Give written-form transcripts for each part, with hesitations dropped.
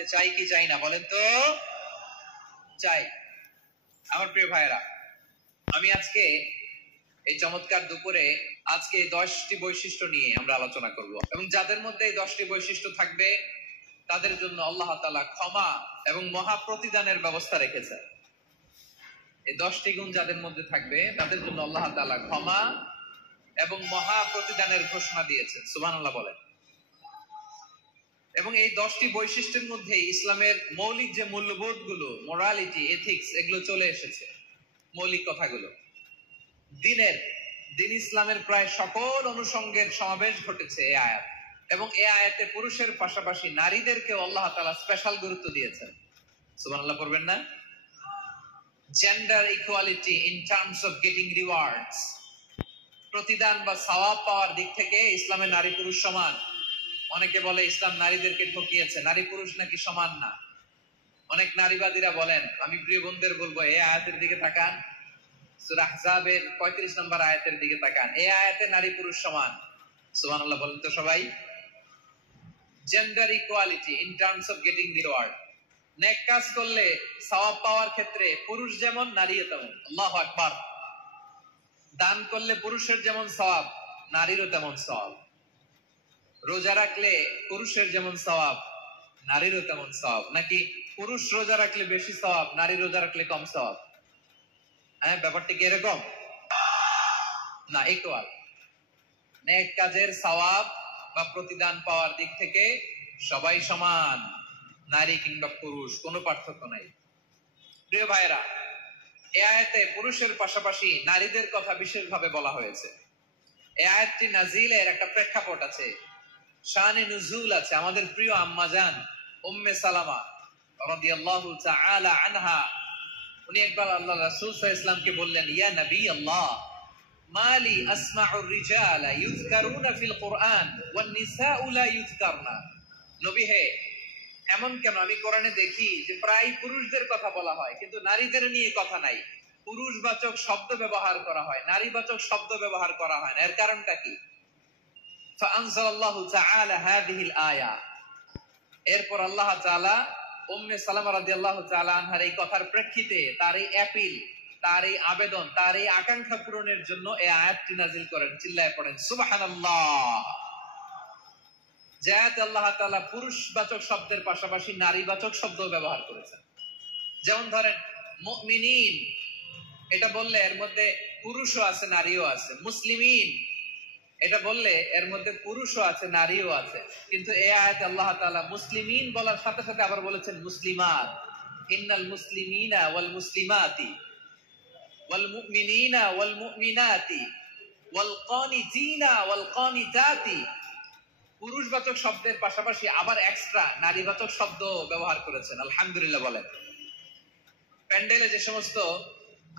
হতে চাই কি চাই না বলেন তো? চাই। আমার প্রিয় ভাইরা, আমি আজকে এই চমৎকার দুপুরে আজকে 10টি বৈশিষ্ট্য নিয়ে আমরা আলোচনা করব, এবং যাদের মধ্যে এই 10টি বৈশিষ্ট্য থাকবে তাদের জন্য আল্লাহ তাআলা ক্ষমা এবং মহা প্রতিদানের ব্যবস্থা রেখেছে। এই 10টি গুণ যাদের মধ্যে থাকবে তাদের জন্য আল্লাহ তাআলা ক্ষমা এবং মহা প্রতিদানের ঘোষণা দিয়েছেন। সুবহানাল্লাহ বলেন। এবং এই 10টি বৈশিষ্ট্যের মধ্যে ইসলামের মৌলিক যে মূল্যবোধ গুলো, মোরালিটি, এথিক্স, এগুলো চলে এসেছে। মৌলিক কথাগুলো দিন ইসলামের প্রায় সকল অনুষঙ্গের সমাবেশ ঘটেছে এই আয়াত, এবং এই আয়াতে পুরুষের পাশাপাশি নারীদেরকে আল্লাহ তাআলা স্পেশাল গুরুত্ব দিয়েছেন। সুবহানাল্লাহ পড়বেন না? Gender equality in terms of getting rewards, প্রতিদান বা সওয়াব পাওয়ার দিক থেকে ইসলামে নারী পুরুষ সমান। অনেকে বলে ইসলাম নারীদেরকে ঠকিয়েছে, নারী পুরুষ নাকি সমান না। অনেক নারীবাদীরা বলেন, আমি প্রিয় বোনদের বলবো এই আয়াতের দিকে তাকান, সূরা আহজাবের 35 নম্বর আয়াতের দিকে তাকান। এই আয়াতে নারী পুরুষ সমান। সুবহানাল্লাহ বলেন তো সবাই। Gender equality in terms of getting reward, নেক কাজ করলে সওয়াব পাওয়ার ক্ষেত্রে পুরুষ যেমন নারীও তেমন। আল্লাহু আকবার। দান করলে পুরুষের যেমন সওয়াব, নারীরও তেমন সওয়াব। রোজা রাখলে পুরুষের যেমন সওয়াব, নারীরও তেমন সওয়াব। নাকি পুরুষ রোজা রাখলে বেশি সওয়াব, নারী রোজা রাখলে কম সওয়াব? হ্যাঁ, ব্যাপারটা কি এরকম না? ইকুয়াল। নেক কাজের সওয়াব বা প্রতিদান পাওয়ার দিক থেকে সবাই সমান, নারী কিংবা পুরুষ, কোনো পার্থক্য নাই। প্রিয় ভাইরা, এই আয়াতে পুরুষের পাশাপাশি নারীদের কথা বিশেষভাবে বলা হয়েছে। এই আয়াতটি নাজিলের একটা প্রেক্ষাপট আছে, শানে নুজুল আছে। আমাদের প্রিয় আম্মা জান উম্মে সালামা রাদিয়াল্লাহু তাআলা আনহা, উনি একবার আল্লাহ রাসূল সাল্লাল্লাহু আলাইহি ওয়াসাল্লামকে বললেন, ইয়া নবী আল্লাহ, মালি আসমাউর রিজালা ইউযকারুনা ফিল কুরআন ওয়ান নিসাউ লা ইউযকারনা। নবী হে, এমন কেন আমি কোরআনে দেখি যে প্রায় পুরুষদের কথা বলা হয় কিন্তু নারীদের নিয়ে কথা নাই। পুরুষবাচক শব্দ ব্যবহার করা হয়, নারীবাচক শব্দ ব্যবহার করা হয় না। এর কারণটা কি? ফাআনজালাল্লাহু তাআলা হাযিহিল আয়া। এরপর আল্লাহ তাআলা উম্মে সালামা রাদিয়াল্লাহু তাআলা আনহার এই কথার প্রেক্ষিতে, তার এই অ্যাপিল, তার এই আবেদন, তার এই আকাঙ্ক্ষা পূরণের জন্য এই আয়াতটি নাজিল করেন। চিল্লায়ে পড়েন সুবহানাল্লাহ। যে আয়াতে আল্লাহ তাআলা পুরুষবাচক শব্দের পাশাপাশি নারীবাচক শব্দ ব্যবহার করেছেন। যেমন ধরেন মুমিনিন, এটা বললে এর মধ্যে পুরুষও আছে নারীও আছে। মুসলিমিন, এটা বললে এর মধ্যে পুরুষও আছে নারীও আছে। কিন্তু এই আয়াতে আল্লাহ তাআলা মুসলিমিন বলার সাথে সাথে আবার বলেছেন মুসলিমাত। ইন্নাল মুসলিমিনা ওয়াল মুসলিমাতি ওয়াল মুমিনিনা ওয়াল মুমিনাতি ওয়াল কানিতিনা ওয়াল কানিতাতি। পুরুষবাচক শব্দের পাশাপাশি আবার এক্সট্রা নারীবাচক শব্দ ব্যবহার করেছেন। আলহামদুলিল্লাহ বলেন। প্যান্ডেলে যে সমস্ত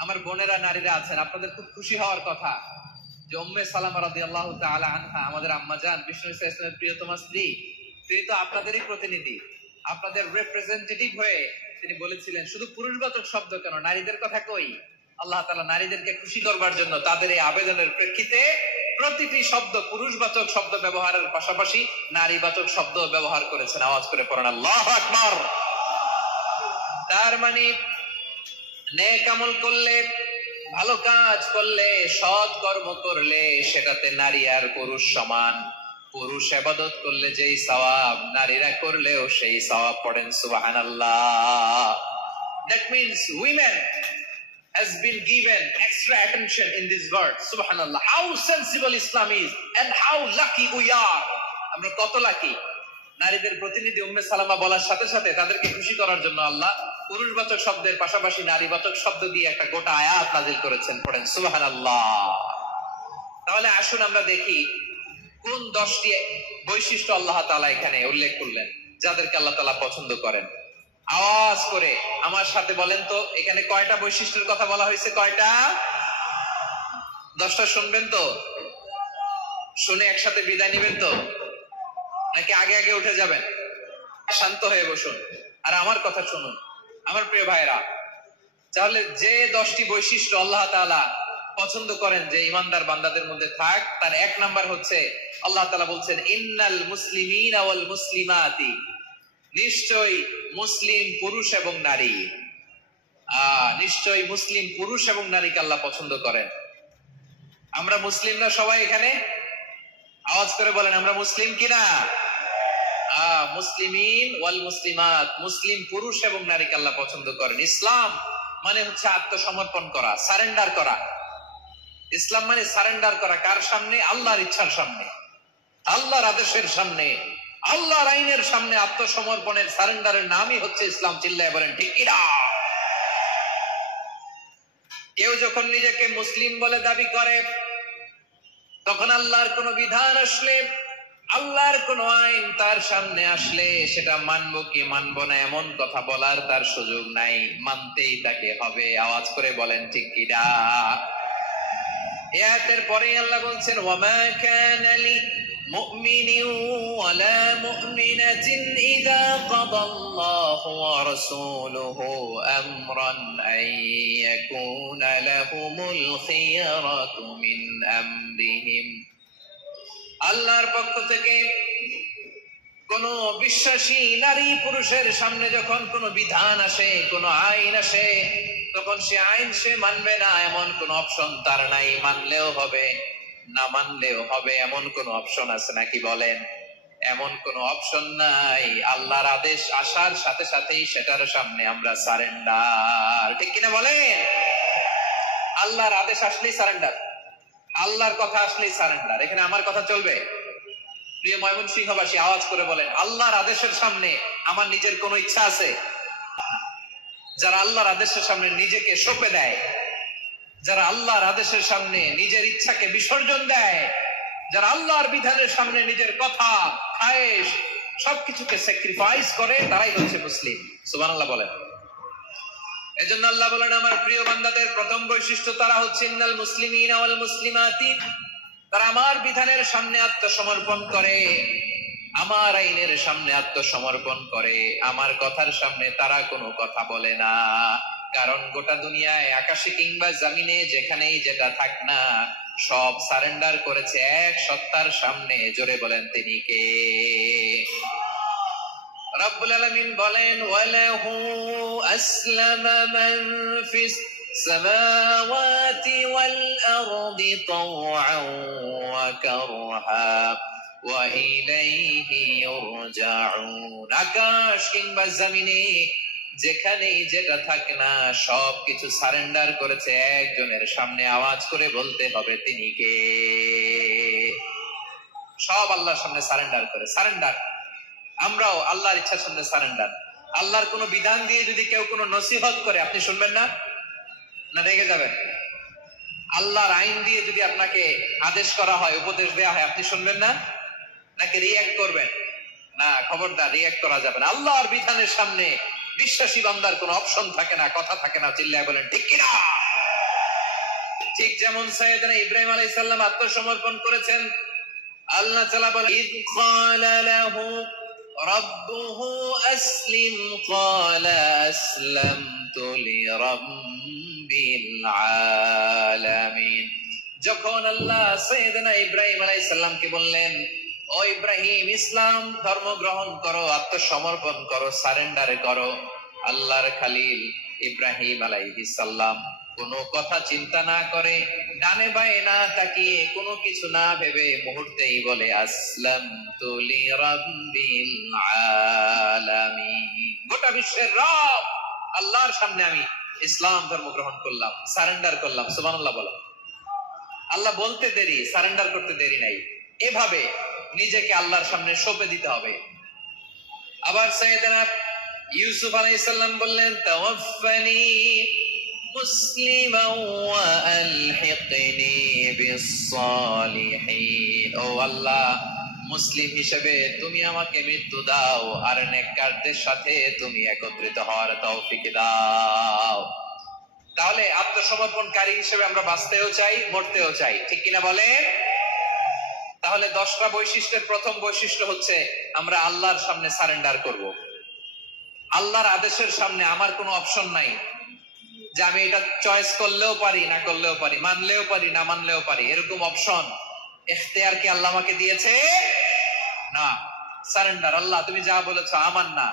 আমার বোনেরা নারীরা আছেন, আপনাদের খুব খুশি হওয়ার কথা যে উম্মে সালামা রাদিয়াল্লাহু তাআলা আনহা, আমাদের আম্মা জান, বিষ্ণু ইসলামের প্রিয়তমা স্ত্রী, তিনি তো আপনাদেরই প্রতিনিধি, আপনাদের রিপ্রেজেন্টেটিভ হয়ে তিনি বলেছিলেন শুধু পুরুষবাচক শব্দ কেন, নারীদের কথা কই। আল্লাহ তাআলা নারীদেরকে খুশি করবার জন্য তাদের এই আবেদনের প্রেক্ষিতে প্রতিটি শব্দ পুরুষবাচক শব্দ ব্যবহারের পাশাপাশি নারীবাচক শব্দ ব্যবহার করেছেন। আওয়াজ করে পড়েন আল্লাহু আকবার। তার মানে নেক আমল করলে, ভালো কাজ করলে, সৎ কর্ম করলে সেটাতে নারী আর পুরুষ সমান। পুরুষ ইবাদত করলে যেই সওয়াব, নারীরা করলেও সেই সওয়াব। পড়েন সুবহানাল্লাহ। That means women has been given extra attention in this word. Subhanallah. How sensible Islam is and how lucky we are. আমরা কত লাকি। নারীদের প্রতিনিধি উম্মে সালামা বলার সাথে সাথে তাদেরকে খুশি করার জন্য আল্লাহ পুরুষবাচক শব্দের পাশাপাশি নারীবাচক শব্দ দিয়ে একটা গোটা আয়াত নাজিল করেছেন। পড়েন সুবহানাল্লাহ। তাহলে আসুন আমরা দেখি কোন 10টি বৈশিষ্ট্য আল্লাহ তাআলা এখানে উল্লেখ করলেন যাদেরকে আল্লাহ তাআলা পছন্দ করেন। আওয়াজ করে আমার সাথে বলেন তো, এখানে কয়টা বৈশিষ্ট্যের কথা বলা হয়েছে? কয়টা? 10টা শুনবেন তো? শুনে একসাথে বিদায় নেবেন তো, নাকি আগে আগে উঠে যাবেন? শান্ত হয়ে বসুন আর আমার কথা শুনুন আমার প্রিয় ভাইরা। তাহলে যে 10টি বৈশিষ্ট্য আল্লাহ তাআলা পছন্দ করেন যে ইমানদার বান্দাদের মধ্যে থাক, তার 1 নাম্বার হচ্ছে আল্লাহ তাআলা বলছেন ইন্নাল মুসলিমিনা ওয়াল মুসলিমাতি নিশ্চয়ই মুসলিম পুরুষ এবং নারী, নিশ্চয়ই মুসলিম পুরুষ এবং নারীকে আল্লাহ পছন্দ করেন। আমরা মুসলিম না সবাই এখানে? আওয়াজ করে বলেন আমরা মুসলিম কিনা? মুসলিমিন ওয়াল মুসলিমাত, মুসলিম পুরুষ এবং নারীকে আল্লাহ পছন্দ করেন। ইসলাম মানে হচ্ছে আত্মসমর্পণ করা, সারেন্ডার করা। ইসলাম মানে সারেন্ডার করা কার সামনে? আল্লাহর ইচ্ছার সামনে, আল্লাহর আদেশের সামনে, আল্লাহর আইনের সামনে আত্মসমর্পণের সারেন্ডারের নামই হচ্ছে ইসলাম। চিল্লায় বলেন ঠিক কিনা? কেউ যখন নিজেকে মুসলিম বলে দাবি করে, তখন আল্লাহর কোন বিধান আসলে, আল্লাহর কোন আইন তার সামনে আসলে সেটা মানবো কি মানবো না এমন কথা বলার তার সুযোগ নাই, মানতেই তাকে হবে। আওয়াজ করে বলেন ঠিক কিনা? আয়াতের পরে আল্লাহ বলছেন ওয়ামা কানা লিমুমিনিন ওয়ালা মুমিনাতিন ইযা কাদাল্লাহু ওয়া রাসূলুহু আমরান আন ইয়াকুনা লাহুমুল খিয়ারাতু মিন আমরিহিম। আল্লাহর পক্ষ থেকে কোন বিশ্বাসী নারী পুরুষের সামনে যখন কোন বিধান আসে, কোন আইন আসে, তখন সে আইন সে মানবে না এমন কোন অপশন তার নাই। মানলেও হবে, না মানলেও হবে, এমন কোন অপশন আছে নাকি বলেন? এমন কোন অপশন নাই। আল্লাহর আদেশ আসার সাথে সাথেই সেটার সামনে আমরা সারেন্ডার। ঠিক কিনা বলেন? আল্লাহর আদেশ আসলেই সারেন্ডার, আল্লাহর কথা আসলেই সারেন্ডার। এখানে আমার কথা চলবে? প্রিয় ময়মনসিংহবাসী আওয়াজ করে বলেন আল্লাহর আদেশের সামনে আমার নিজের কোন ইচ্ছা আছে? যারা আল্লাহর আদেশের সামনে নিজেকে সঁপে দেয়, যারা আল্লাহর আদেশের সামনে নিজের ইচ্ছাকে বিসর্জন দেয়, যারা আল্লাহর বিধানের সামনে নিজের কথা, খায়েশ সবকিছুকে স্যাক্রিফাইস করে, তারাই হচ্ছে মুসলিম। সুবহানাল্লাহ বলেন। এজন্য আল্লাহ বলেন আমার প্রিয় বান্দাদের প্রথম বৈশিষ্ট্য তারা হচ্ছে ইন্নাল মুসলিমিনা ওয়াল মুসলিমাতি, তারা আমার বিধানের সামনে আত্মসমর্পণ করে, আমার আইনের সামনে আত্মসমর্পণ করে, আমার কথার সামনে তারা কোনো কথা বলে না। কারণ গোটা দুনিয়ায় আকাশে কিংবা জমিনে যেখানেই যেটা থাক না, সব সারেন্ডার করেছে এক সত্তার সামনে। জোরে বলেন তিনি কে? রব্বুল আলামিন বলেন ওয়ালাহু আসলামা মান ফিস সামাওয়াতি ওয়াল আরদি তাওআন ওয়া কারহা ওয়া ইলাইহি ইরজাউন। আকাশ কিংবা জমিনে যেখানেই যেটা থাকে না, সবকিছু সারেন্ডার করেছে একজনের সামনে। আওয়াজ করে বলতে হবে তিনি কে? সব আল্লাহর সামনে সারেন্ডার করে। সারেন্ডার। আমরাও আল্লাহর ইচ্ছার সামনে সারেন্ডার। আল্লাহর কোন বিধান দিয়ে যদি কেউ কোনো নসিহত করে, আপনি শুনবেন না? না রেগে যাবেন? আল্লাহর আইন দিয়ে যদি আপনাকে আদেশ করা হয়, উপদেশ দেওয়া হয়, আপনি শুনবেন না? নাকি রিঅ্যাক্ট করবেন? না, খবরদার রিঅ্যাক্ট করা যাবে না। আল্লাহর বিধানের সামনে বিশ্বাসী বান্দার কোন অপশন থাকে না, কথা থাকে না। চিল্লায় বলেন ঠিক কিনা? ঠিক যেমন সাইয়েদনা ইব্রাহিম আলাইহিস সালাম আত্মসমর্পণ করেছেন। আল্লাহ তাআলা বলেন ইয ক্বালা লাহু রাব্বুহু আসলিম ক্বালা আসলামতু লিরাব্বিল আলামিন। যখন আল্লাহ সাইয়েদনা ইব্রাহিম আলাইহিস সালামকে বললেন ও ইব্রাহিম ইসলাম ধর্ম গ্রহণ করো, আত্মসমর্পণ করো, সারেন্ডার করো, আল্লাহর খালিল ইব্রাহিম আলাইহিস সালাম কোনো কথা চিন্তা না করে, ডানে বায়ে না তাকিয়ে, কোনো কিছু না ভেবে মুহূর্তেই বলে আসলামতু লিরাব্বিল আলামিন। গোটা বিশ্বের রব আল্লাহর সামনে আমি ইসলাম ধর্ম গ্রহণ করলাম, সারেন্ডার করলাম। সুবহানাল্লাহ বলো। আল্লাহ বলতে দেরি, সারেন্ডার করতে দেরি নাই। এভাবে নিজেকে আল্লাহর সামনে সঁপে দিতে হবে। আবার সাইয়েদনা ইউসুফ আলাইহিস সালাম বললেন তাওয়াফফানি মুসলিমান ওয়া আলহিকনি বিস-সালিহিন। ও আল্লাহ, মুসলিম হিসেবে তুমি আমাকে মৃত্যু দাও, আর নেককারদের সাথে তুমি একত্রিত হওয়ার তৌফিক দাও। তাহলে আত্মসমর্পণকারী হিসেবে আমরা বাঁচতেও চাই, মরতেও চাই। ঠিক কিনা বলে? তাহলে 10টা বৈশিষ্ট্যের প্রথম বৈশিষ্ট্য হচ্ছে আমরা আল্লাহর সামনে সারেন্ডার করব। আল্লাহর আদেশের সামনে আমার কোনো অপশন নাই যে আমি এটা চয়েস করলেও পারি, না করলেও পারি, মানলেও পারি, না মানলেও পারি। এরকম অপশন, ইখতিয়ার কি আল্লাহ আমাকে দিয়েছে? না। সারেন্ডার। আল্লাহ তুমি যা বলেছো, আমান্না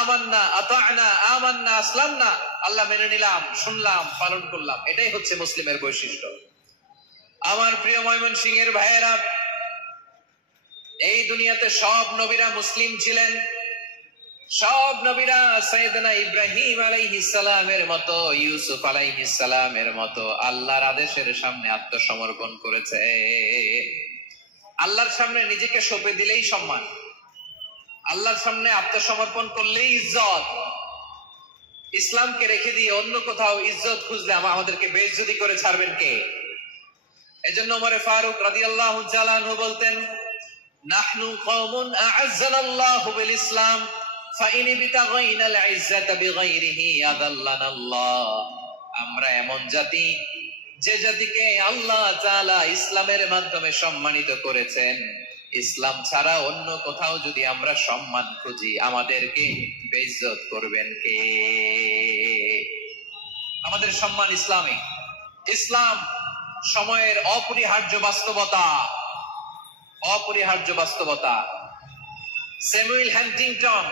আমান্না আতা'না আমান্না আসলামনা, আল্লাহ মেনে নিলাম, শুনলাম, পালন করলাম। এটাই হচ্ছে মুসলিমের বৈশিষ্ট্য। আমার প্রিয় ময়মনসিংহের ভাইয়েরা, এই দুনিয়াতে সব নবীরা মুসলিম ছিলেন। সব নবীরা সাইয়েদনা ইব্রাহিম আলাইহিস সালামের মতো, ইউসুফ আলাইহিস সালামের মতো আল্লাহর আদেশের সামনে আত্মসমর্পণ করেছে। আল্লাহর সামনে নিজেকে সঁপে দিলেই সম্মান, আল্লাহর সামনে আত্মসমর্পণ করলেই ইজ্জত। ইসলামকে রেখে দিয়ে অন্য কোথাও ইজ্জত খুঁজলে আমাদেরকে বেইজ্জতি করে ছাড়বেন কে? এজন্য ওমরে ফারুক রাদিয়াল্লাহু তাআলা আনহু বলতেন, নাহনু কওমুন আ'আজ্জানাল্লাহু বিল ইসলাম ফাইন বিতাগাইনাল ইজ্জাতা বিগাইরিহি আদাল্লানাল্লাহ। আমরা এমন জাতি, যে জাতিকে আল্লাহ তাআলা ইসলামের মাধ্যমে সম্মানিত করেছেন। ইসলাম ছাড়া অন্য কোথাও যদি আমরা সম্মান খুঁজি, আমাদেরকে বেইজ্জত করবেন কে? আমাদের সম্মান ইসলামে। ইসলাম সময়ের অপরিহার্য বাস্তবতা, অপরিহার্য বাস্তবতা। স্যামুয়েল হ্যান্টিংটন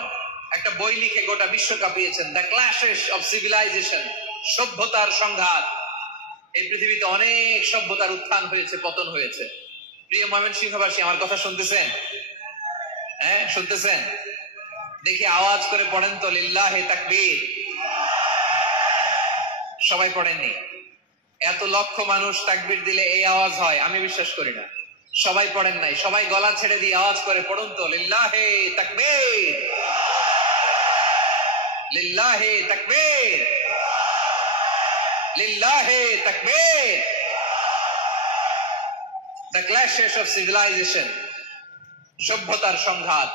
একটা বই লিখে গোটা বিশ্ব কাঁপিয়েছেন, দ্য ক্ল্যাশেস অফ সিভিলাইজেশন, সভ্যতার সংঘাত। এই পৃথিবীতে অনেক সভ্যতার উত্থান হয়েছে, পতন হয়েছে। প্রিয় ময়মনসিংহবাসী, আমার কথা শুনতেছেন? হ্যাঁ, শুনতেছেন? দেখি আওয়াজ করে পড়েন তো, লিল্লাহে তাকবীর। সবাই পড়েননি? এত লক্ষ মানুষ তাকবীর দিলে এই আওয়াজ হয়? আমি বিশ্বাস করি না। সবাই পড়েন নাই। সবাই গলা ছেড়ে দিয়ে আওয়াজ করে পড়ুন তো, লিল্লাহে তাকবীর, লিল্লাহে তাকবীর, লিল্লাহে তাকবীর। দ্য ক্ল্যাশেস অফ সিভিলাইজেশন, সভ্যতার সংঘাত।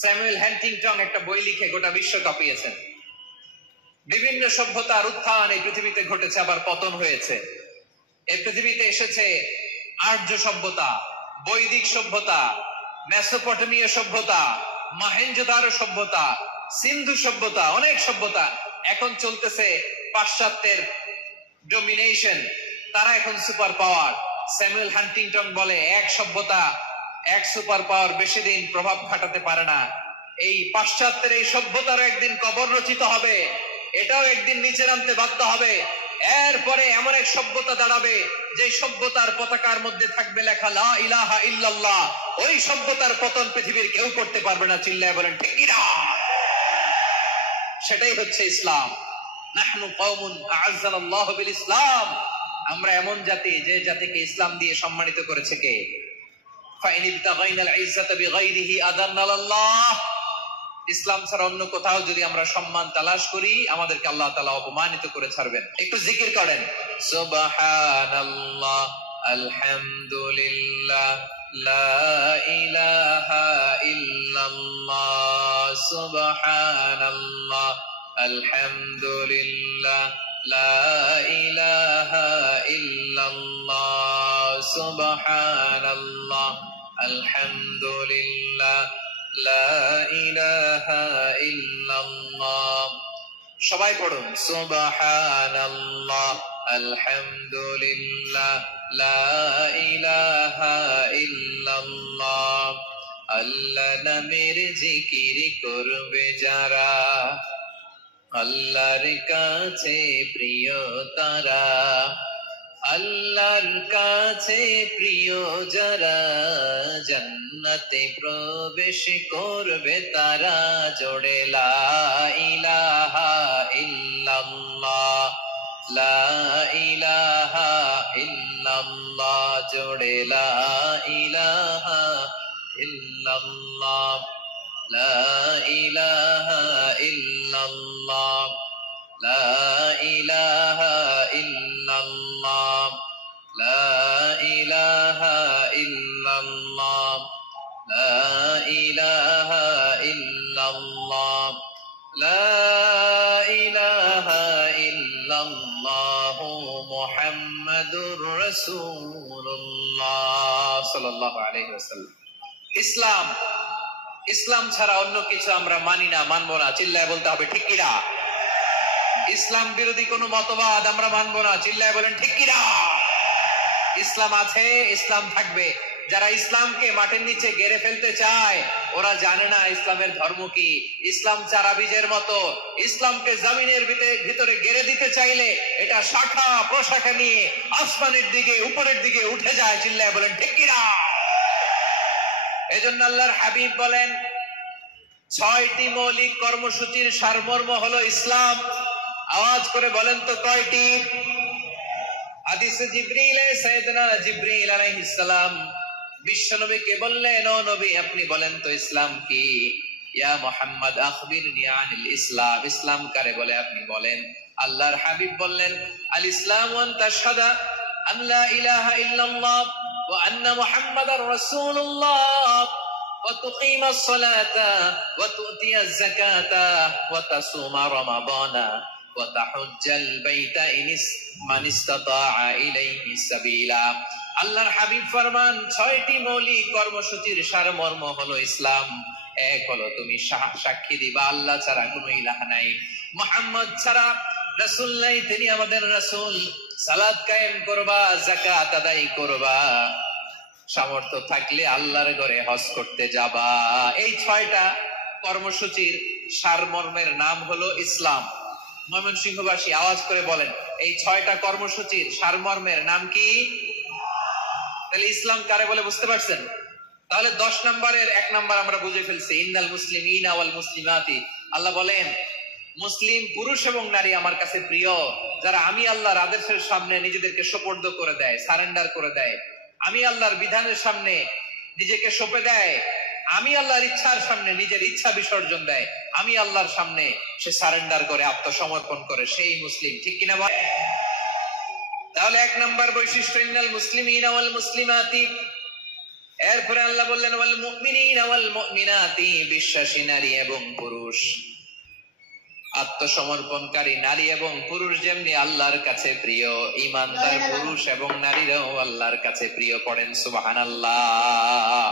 স্যামুয়েল হ্যান্টিংটন একটা বই লিখে গোটা বিশ্ব কাঁপিয়েছেন। বিভিন্ন সভ্যতার উত্থান এই পৃথিবীতে ঘটেছে, আবার পতন হয়েছে। এই পৃথিবীতে এসেছে আর্য সভ্যতা, বৈদিক সভ্যতা, মেসোপটেমীয় সভ্যতা, মহেঞ্জোদারো সভ্যতা, সিন্ধু সভ্যতা, অনেক সভ্যতা। এখন চলতেছে পাশ্চাত্যের ডমিনেশন, তারা এখন সুপার পাওয়ার। স্যামুয়েল হান্টিংটন বলে, এক সভ্যতা, এক সুপার পাওয়ার বেশি দিন প্রভাব খাটাতে পারে না। এই পাশ্চাত্যের এই সভ্যতারও একদিন কবর রচিত হবে, এটাও একদিন নিচে নামতে বাধ্য হবে। এরপরে এমন এক সভ্যতা দাঁড়াবে, যে সভ্যতার পতাকার মধ্যে থাকবে লেখা লা ইলাহা ইল্লাল্লাহ। ওই সভ্যতার পতন পৃথিবীর কেউ করতে পারবে না। চিল্লায় বলেন ঠিক কিনা? সেটাই হচ্ছে ইসলাম। নাহনু কওমুন আ'আজ্জানাল্লাহু বিল ইসলাম। আমরা এমন জাতি, যে জাতিকে ইসলাম দিয়ে সম্মানিত করেছে কে? ফাইন ইবতাগাইনাল ইজ্জাতা বিগাইরিহি আদাল্লানাল্লাহ। ইসলাম ছাড়া অন্য কোথাও যদি আমরা সম্মান তালাশ করি, আমাদেরকে আল্লাহ তাআলা অপমানিত করে ছাড়বেন। একটু জিকির করেন, সুবহানাল্লাহ, আলহামদুলিল্লাহ, লা ইলাহা ইল্লাল্লাহ, সুবহানাল্লাহ, আলহামদুলিল্লাহ, লা ইলাহা ইল্লাল্লাহ, সুবহানাল্লাহ, আলহামদুলিল্লাহ, লা ইলাহা ইল্লাল্লাহ। সবাই পড়ুন, সুবহানাল্লাহ, আলহামদুলিল্লাহ, লা ইলাহা ইল্লাল্লাহ। আল্লাহ নামের জিকির করবে যারা, আল্লাহর কাছে প্রিয় তারা। আল্লাহর কাছে প্রিয় যারা, জান্নাতে প্রবেশ করবে তারা। জোড়ে লা ইলাহা ইল্লাল্লাহ, লা ইলাহা ইল্লাল্লাহ, জোড়ে লা ইলাহা ইল্লাল্লাহ, লা ইলাহা ইল্লাল্লাহ, লা ইলাহা ইল্লাল্লাহ, লা ইলাহা ইল্লাল্লাহ, লা ইলাহা ইল্লাল্লাহ, লা ইলাহা ইল্লাল্লাহ, মুহাম্মাদুর রাসূলুল্লাহ সাল্লাল্লাহু আলাইহি ওয়াসাল্লাম। ইসলাম, ইসলাম ছাড়া অন্য কিছু আমরা মানি না, মানবো না। চিল্লায় বলতে হবে ঠিক কিনা? ইসলাম বিরোধী কোন মতবাদ আমরা মানবো না। চিল্লায় বলেন ঠিক কিনা? ইসলাম আছে, ইসলাম থাকবে। যারা ইসলামকে মাটির নিচে গেড়ে ফেলতে চায়, ওরা জানে না ইসলামের ধর্ম কি। ইসলাম চারা বীজের মতো, ইসলামকে জমিনের ভিতরে গেড়ে দিতে চাইলে এটা শাখা প্রশাখা নিয়ে আসমানের দিকে উপরের দিকে উঠে যায়। চিল্লায় বলেন ঠিক কিনা? এজন্য আল্লাহর হাবিব বলেন 6টি মৌলিক কর্মসূচির সারমর্ম হলো ইসলাম। আওয়াজ করে বলেন তো কয়টি? হাদিসে জিবরিল, সাইয়েদনা জিবরিল আলাইহিস সালাম বিশ্বনবীকে বললেন, ও নবী আপনি বলেন তো ইসলাম কি? ইয়া মুহাম্মদ আখবিরনি আনিল ইসলাম, ইসলাম কারে বলে আপনি বলেন। আল্লাহর হাবিব বললেন, আল ইসলামু আন তাশহাদা আন লা ইলাহা ইল্লাল্লাহ ওয়া আন্না মুহাম্মাদার রাসূলুল্লাহ ওয়া তুকিমাস সালাতা ওয়া তুতিয়াজ যাকাতা ওয়া তাসুমা রমাদানা ওয়া তাহুজ্জাল বাইতা মান ইসতাতাআ ইলাইহি সাবিলা। আল্লাহর হাবিব ফরমান 6টি মৌলিক কর্মসূচির সারমর্ম হলো ইসলাম। এক হলো তুমি সাক্ষী দিবা আল্লাহ ছাড়া কোনো ইলাহ নাই, মুহাম্মদ ছাড়া রাসূল নাই, তিনি আমাদের রাসূল। সালাত কায়েম করবা, যাকাত আদায় করবা, সামর্থ্য থাকলে আল্লাহর ঘরে হজ করতে যাবা। এই 6টা কর্মসূচির সারমর্মের নাম হলো ইসলাম। ময়মনসিংহবাসী আওয়াজ করে বলেন, এই 6টা কর্মসূচির সারমর্মের নাম কি? তাহলে ইসলাম কারে বলে বুঝতে পারছেন? তাহলে 10 নম্বরের 1 নম্বর আমরা বুঝে ফেলছি, ইন্নাল মুসলিমিনা ওয়াল মুসলিমাতি। আল্লাহ বলেন মুসলিম পুরুষ এবং নারী আমার কাছে প্রিয়, যারা আমি আল্লাহর আদেশের সামনে নিজেদেরকে সোপর্দ করে দেয়, সারেন্ডার করে দেয়, আমি আল্লাহর বিধানের সামনে নিজেকে সঁপে দেয়, আমি আল্লাহর ইচ্ছার সামনে নিজের ইচ্ছা বিসর্জন দেয়, আমি আল্লাহর সামনে সে সারেন্ডার করে, আত্মসমর্পণ করে, সেই মুসলিম। ঠিক কিনা বল? তাহলে 1 নম্বর বৈশিষ্ট্য ইন্নাল মুসলিমিনা ওয়াল মুসলিমাতি। এরপরে আল্লাহ বললেন ওয়াল মুমিনিনা ওয়াল মুমিনাতি, বিশ্বাসী নারী এবং পুরুষ, আত্মসমর্পণকারী নারী এবং পুরুষ যেমনি আল্লাহর কাছে প্রিয়, ঈমানদার পুরুষ এবং নারীরাও আল্লাহর কাছে প্রিয়। পড়েন সুবহানাল্লাহ।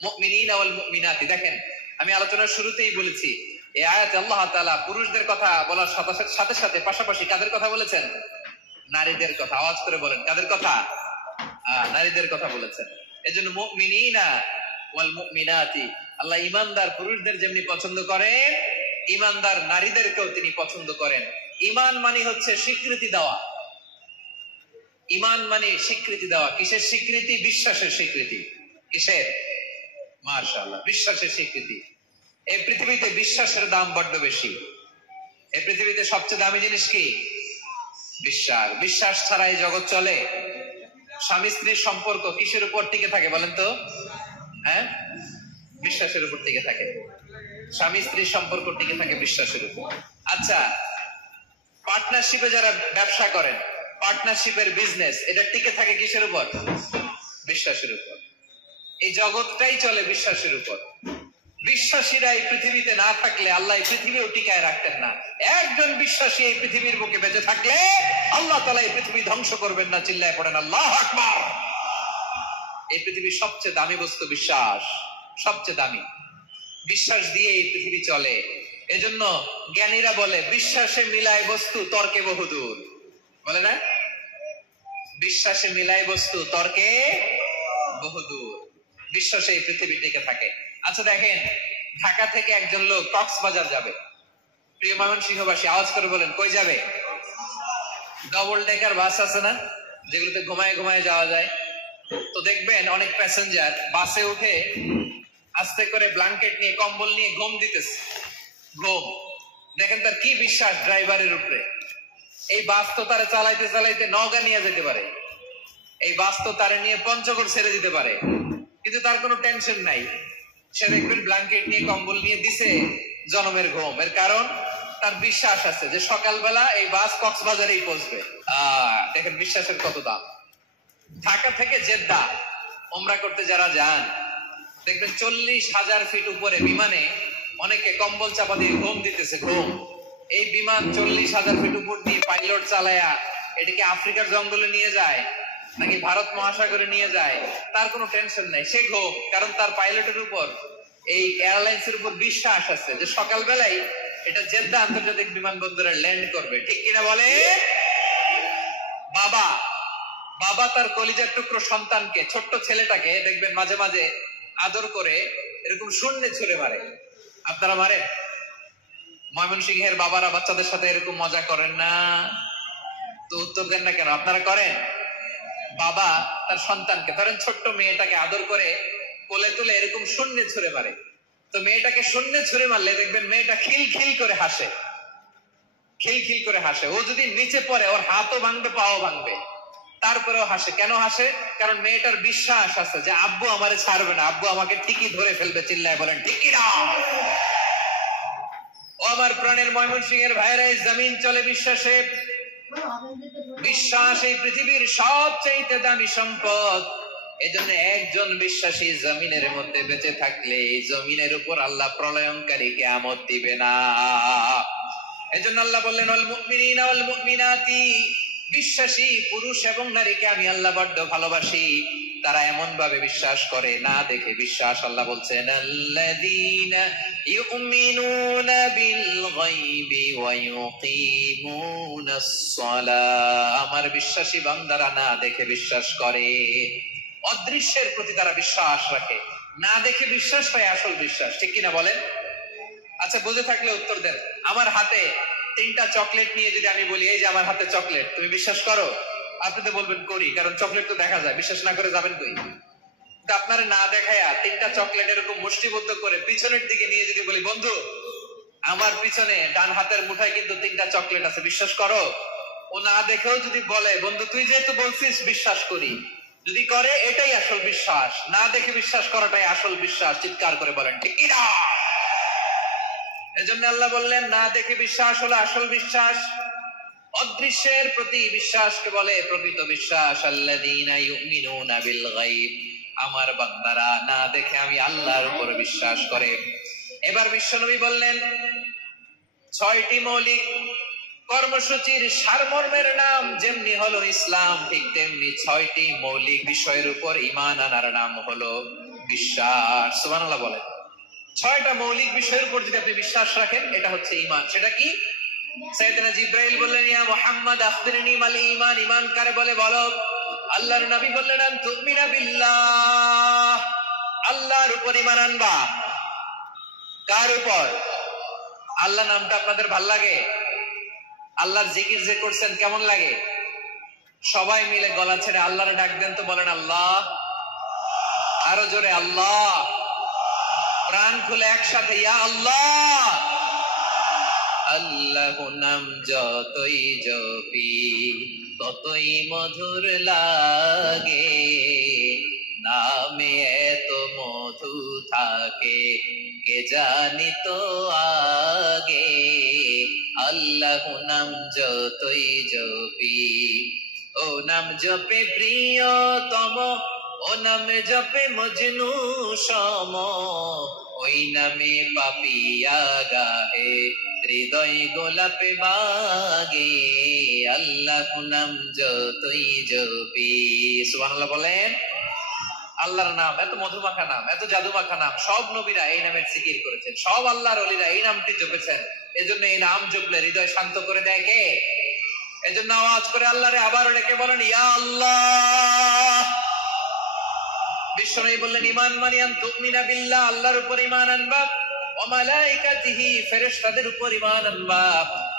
মুমিনিনা ওয়াল মুমিনাতি। দেখেন আমি আলোচনার শুরুতেই বলেছি এই আয়াতে আল্লাহ তাআলা পুরুষদের কথা বলার সাথে সাথে পাশাপাশি কাদের কথা বলেছেন? নারীদের কথা। আওয়াজ করে বলেন কাদের কথা? নারীদের কথা বলেছেন। এজন্য মুমিনিনা ওয়াল মুমিনাতি, আল্লাহ ঈমানদার পুরুষদের যেমনি পছন্দ করেন, ঈমানদার নারীদেরকেও তিনি পছন্দ করেন। ঈমান মানে হচ্ছে স্বীকৃতি দেওয়া। ঈমান মানে স্বীকৃতি দেওয়া। কিসের স্বীকৃতি? বিশ্বাসের স্বীকৃতি। কিসের? মাশাআল্লাহ, বিশ্বাসের স্বীকৃতি। এই পৃথিবীতে বিশ্বাসের দাম বড্ড বেশি। এই পৃথিবীতে সবচেয়ে দামি জিনিস কি? বিশ্বাস। বিশ্বাস ছাড়া এই জগৎ চলে? স্বামী স্ত্রীর সম্পর্ক কিসের উপর টিকে থাকে বলেন তো? হ্যাঁ, বিশ্বাসের উপর টিকে থাকে। স্বামী স্ত্রীর সম্পর্ক টিকে থাকে বিশ্বাসের উপর। আচ্ছা, পার্টনারশিপে যারা ব্যবসা করেন, পার্টনারশিপের বিজনেস, এটা টিকে থাকে কিসের উপর? বিশ্বাসের উপর। এই জগৎটাই চলে বিশ্বাসের উপর। বিশ্বাসীরা এই পৃথিবীতে না থাকলে আল্লাহ এই পৃথিবীও টিকায় রাখতেন না। একজন বিশ্বাসী এই পৃথিবীর বুকে বেঁচে থাকলে আল্লাহ তাআলা এই পৃথিবী ধ্বংস করবেন না। চিল্লায় পড়েন আল্লাহু আকবার। এই পৃথিবীর সবচেয়ে দামি বস্তু বিশ্বাস, সবচেয়ে দামি। বিশ্বাস দিয়ে এই পৃথিবী চলে। এজন্য জ্ঞানীরা বলে বিশ্বাসে মিলায় বস্তু, তর্কে বহুদূর। বলে না? বিশ্বাসে মিলায় বস্তু, তর্কে বহুদূর। বিশ্বাসে এই পৃথিবী টিকে থাকে। আচ্ছা দেখেন, ঢাকা থেকে একজন লোক কক্সবাজার যাবে। প্রিয় ময়মনসিংহবাসী আওয়াজ করে বলেন কই যাবে? ডবল ডেকার বাস আছে না, যেগুলোতে ঘুমায় ঘুমায় যাওয়া যায়। তো দেখবেন অনেক প্যাসেঞ্জার বাসে উঠে আস্তে করে ব্ল্যাঙ্কেট নিয়ে, কম্বল নিয়ে ঘুম দিতেছে। ঘুম দেখেন তার কি বিশ্বাস ড্রাইভারের উপরে। এই বাস তো তারা চালাইতে চালাইতে নওগাঁ নিয়ে যেতে পারে, এই বাস তো তারা নিয়ে পঞ্চগড় ছেড়ে দিতে পারে, কিন্তু তার কোনো টেনশন নাই। সে দেখবেন ব্ল্যাঙ্কেট নিয়ে, কম্বল নিয়ে দিছে জনমের ঘুম। এর কারণ তার বিশ্বাস আছে যে সকালবেলা এই বাস কক্সবাজারেই পৌঁছবে। দেখেন বিশ্বাসের কত দাম। ঢাকা থেকে জেদ্দা উমরা করতে যারা যান, দেখবেন 40,000 ফিট উপরে বিমানে অনেকে কম্বল চাপা দিয়ে ঘুম দিতেছে। ঘুম। এই বিমান 40,000 ফিট উপর দিয়ে পাইলট চালায়া এটাকে আফ্রিকার জঙ্গলে নিয়ে যায় নাকি ভারত মহাসাগরে নিয়ে যায়, তার কোনো টেনশন নাই। সে ঘুম, কারণ তার পাইলটের উপর, এই এয়ারলাইন্স এর উপর বিশ্বাস আছে যে সকালবেলায় এটা জেদ্দা আন্তর্জাতিক বিমানবন্দরে ল্যান্ড করবে। ঠিক কিনা বলে? বাবা বাবা তার কলিজার টুকরো সন্তানকে, ছোট্ট ছেলেটাকে দেখবেন মাঝে মাঝে আদর করে এরকম শূন্যে ছুড়ে মারে। আপনারা মারেন? ময়মনসিংহের বাবারা বাচ্চাদের সাথে এরকম মজা করেন না? তো উত্তর দেন না কেন? আপনারা করেন? বাবা তার সন্তানকে, ধরেন ছোট্ট মেয়েটাকে আদর করে কোলে তুলে এরকম শূন্যে ছুড়ে মারে। তো মেয়েটাকে শূন্যে ছুড়ে মারলে দেখবেন মেয়েটা খিলখিল করে হাসে, খিলখিল করে হাসে। ও যদি নিচে পড়ে ওর হাতও ভাঙবে, পাও ভাঙবে, তারপরেও হাসে। কেন হাসে? কারণ মেয়েটার বিশ্বাস আছে যে আব্বু আমারে ছাড়বে না, আব্বু আমাকে ঠিকই ধরে ফেলবে। চিল্লায় বলেন ঠিকই না? ও আমার প্রাণের ময়মনসিংহের ভাইরা, এই জমিন চলে বিশ্বাসে। বিশ্বাস এই পৃথিবীর সবচেয়ে দামি সম্পদ। এজন্য একজন বিশ্বাসী জমিনের মধ্যে বেঁচে থাকলে এই জমিনের উপর আল্লাহ প্রলয়ঙ্কারী কিয়ামত দিবে না। এজন্য আল্লাহ বললেন ওয়াল মুমিনিনা ওয়াল মুমিনাতি, বিশ্বাসী পুরুষ এবং নারীকে আমি আল্লাহ বড্ড ভালোবাসি। তারা এমন ভাবে বিশ্বাস করে না দেখে বিশ্বাস। আল্লাহ বলছেন আল্লাযীনা ইউমিনুনা বিল গায়বি ওয়া ইউকিমুনাস সালাহ, আমার বিশ্বাসী বান্দারা না দেখে বিশ্বাস করে। অদৃশ্যের প্রতি তারা বিশ্বাস রাখে, না দেখে বিশ্বাসটাই আসল বিশ্বাস। ঠিক কিনা বলেন? আচ্ছা, বুঝে থাকলে উত্তর দেন। আমার হাতে 3টা চকলেট নিয়ে যদি আমি বলি এই যে আমার হাতে চকলেট, তুমি বিশ্বাস করো? আপনি তো বলবেন করি, কারণ চকলেট তো দেখা যায়। বিশ্বাস না করে যাবেন কই? কিন্তু আপনারা না দেখায়া 3টা চকলেট এরকম মুষ্টিবদ্ধ করে পিছনের দিকে নিয়ে যদি বলি বন্ধু আমার পিছনে ডান হাতের মুঠায় কিন্তু 3টা চকলেট আছে, বিশ্বাস করো? ও না দেখেও যদি বলে বন্ধু তুই যেহেতু বলছিস বিশ্বাস করি, যদি করে এটাই আসল বিশ্বাস। না দেখে বিশ্বাস করাটাই আসল বিশ্বাস। চিৎকার করে বলেন ঠিক কি না? এজন্য আল্লাহ বললেন না দেখে বিশ্বাস হলো আসল বিশ্বাস। অদৃশ্যের প্রতি বিশ্বাসকে বলে প্রকৃত বিশ্বাস। আল্লাযীনা ইউমিনুনা বিল গায়ব, আমার বান্দারা না দেখে আমি আল্লাহর উপর বিশ্বাস করে। এবার বিশ্বনবী বললেন 6টি মৌলিক কর্মসূচির সারমর্মের নাম যেমনি হলো ইসলাম, ঠিক তেমনি 6টি মৌলিক বিষয়ের উপর ঈমান আনার নাম হলো বিশ্বাস। সুবহানাল্লাহ বলেন। 6টা মৌলিক বিষয়ের উপর যদি আপনি বিশ্বাস রাখেন এটা হচ্ছে ঈমান। সেটা কি? সাইয়েদনা জিবরাইল বললেন ইয়া মুহাম্মদ আখবিরনি মাল ঈমান, ঈমান কারে বলে বলো। আল্লাহর নবী বললেন আন তুমিনা বিল্লাহ, আল্লাহর উপর ঈমান আনবা। কার উপর? আল্লাহ নামটা আপনাদের ভাল লাগে? আল্লাহর জিকির যে করছেন কেমন লাগে? সবাই মিলে গলা ছেড়ে আল্লাহরে ডাক দেন তো, বলেন আল্লাহ। আরো জোরে আল্লাহ। প্রাণ খুলে একসাথে ইয়া আল্লাহ। আল্লাহু নাম যতই জপি ততই মধুর লাগে, নামে এত মধু থাকে কে জানি তো আগে। আল্লাহু নাম যতই জপি, ও নাম জপে প্রিয়তম, ও নামে জপে মজনু সম, ওই নামে পাপিয়া গাহে হৃদয় গোলাপে বাগে। আল্লাহু নাম যতই জপি। সুবহানাল্লাহ বলেন। আল্লাহর নাম এত মধুমাখা নাম, এত জাদুমাখা নাম। সব নবীরা এই নামের জিকির করেছেন, সব আল্লাহর ওলিরা এই নামটি জপেছেন। এজন্য এই নাম জপলে হৃদয় শান্ত করে দেয় কে? এজন্য আওয়াজ করে আল্লাহরে আবারও ডেকে বলেন ইয়া আল্লাহ। বিশ্বনবী বললেন ঈমান মানে আন তুমিনা বিল্লাহ, আল্লাহর উপর ঈমান আনবা, ওয়া মালাইকাতিহি, ফেরেশতাদের উপর ঈমান আনবা,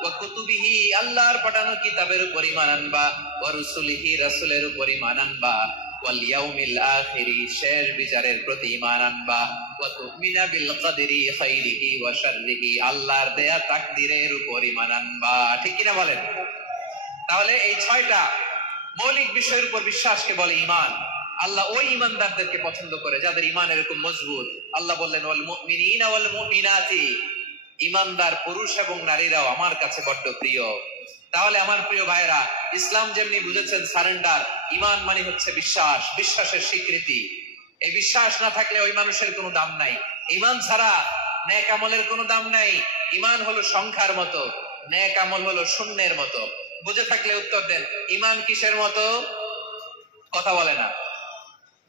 ওয়া কুতুবিহি, আল্লাহর পাঠানো কিতাবের উপর ঈমান আনবা, ওয়া রুসুলিহি, রাসূলের উপর ঈমান আনবা, ওয়াল ইয়াউমিল আখিরি, শেষ বিচারের প্রতি ঈমান আনবা, ওয়া তুমিনা বিল কদরি খাইরিহি ওয়া শাররিহি, আল্লাহর দেয়া তাকদীরের উপর ঈমান আনবা। ঠিক কি না বলেন? তাহলে এই 6টা মৌলিক বিষয়ের উপর বিশ্বাসকে বলে ঈমান। আল্লাহ ওই ঈমানদারদেরকে পছন্দ করে যাদের ঈমান এরকম মজবুত। আল্লাহ বললেন ওয়াল মুমিনিনা ওয়াল মুমিনাতি, ঈমানদার পুরুষ এবং নারীরাও আমার কাছে বড্ড প্রিয়। তাহলে আমার প্রিয় ভাইরা, ইসলাম যেমনি বুঝেছেন সারেন্ডার, ঈমান মানে হচ্ছে বিশ্বাস, বিশ্বাসের স্বীকৃতি। এই বিশ্বাস না থাকলে ওই মানুষের কোনো দাম নাই। ঈমান ছাড়া নেক আমলের কোনো দাম নাই। ঈমান হলো সংখ্যার মতো, নেক আমল হলো শূন্যের মতো। বুঝে থাকলে উত্তর দেন। ঈমান কিসের মতো? কথা বলে না,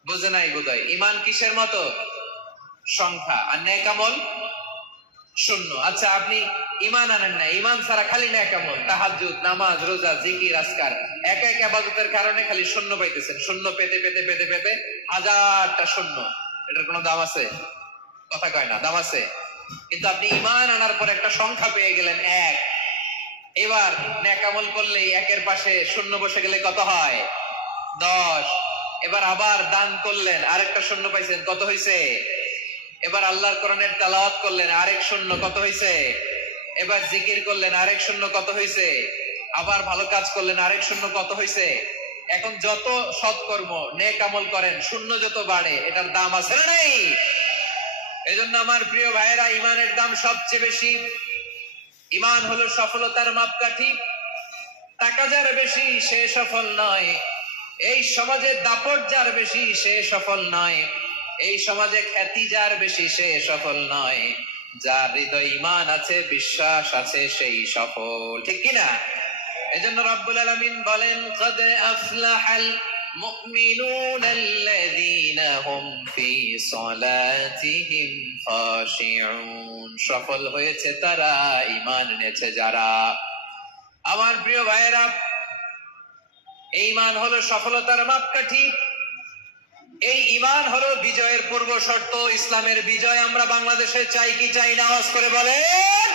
বুঝে নাই বোধহয়। ঈমান কিসের মতো? সংখ্যা। আর নেক আমল শূন্য। আচ্ছা, আপনি ঈমান আনেন না, ঈমান ছাড়া খালি নেক আমল, তাহাজ্জুদ, নামাজ, রোজা, জিকির, আজকার, এক এক ইবাদতের কারণে খালি শূন্য পাইতেছেন। শূন্য পেতে পেতে পেতে পেতে 1000টা শূন্য। এটার কোনো দাম আছে? কথা কয় না, দাম আছে। কিন্তু আপনি ঈমান আনার পর একটা সংখ্যা পেয়ে গেলেন, এক। এবার নেক আমল করলে একের পাশে শূন্য বসে গেলে কত হয়? 10। এবার আবার দান করলেন, আরেকটা শূন্য পাইছেন, কত হইছে? এবার আল্লাহর কোরআনের তেলাওয়াত করলেন, আরেক শূন্য, কত হইছে? এবার জিকির করলেন, আরেক শূন্য, কত হইছে? আবার ভালো কাজ করলেন, আরেক শূন্য, কত হইছে? এখন যত সৎকর্ম নেক আমল করেন, শূন্য যত বাড়ে, এটার দাম আছে না নেই? এজন্য আমার প্রিয় ভাইয়েরা, ইমানের দাম সবচেয়ে বেশি। ইমান হলো সফলতার মাপকাঠি। টাকা যার বেশি সে সফল নয়, এই সমাজে দাপট যার বেশি সে সফল নয়, এই সমাজে খ্যাতি যার বেশি সে সফল নয়, যার হৃদয় ঈমান আছে, বিশ্বাস আছে, সেই সফল। ঠিক কিনা? এজন্য রব্বুল আলামিন বলেন, কদ আফলাহাল মুমিনুন আল্লাযীনা হুম ফি সালাতিহিম খাশিউন। সফল হয়েছে তারা, ঈমান এনেছে যারা। আমার প্রিয় ভাইয়েরা, এই ঈমান হলো সফলতার মাপকাঠি। এই ঈমান হলো বিজয়ের পূর্ব শর্ত। ইসলামের বিজয় আমরা বাংলাদেশে চাই কি চাই না? আওয়াজ করে বলেন।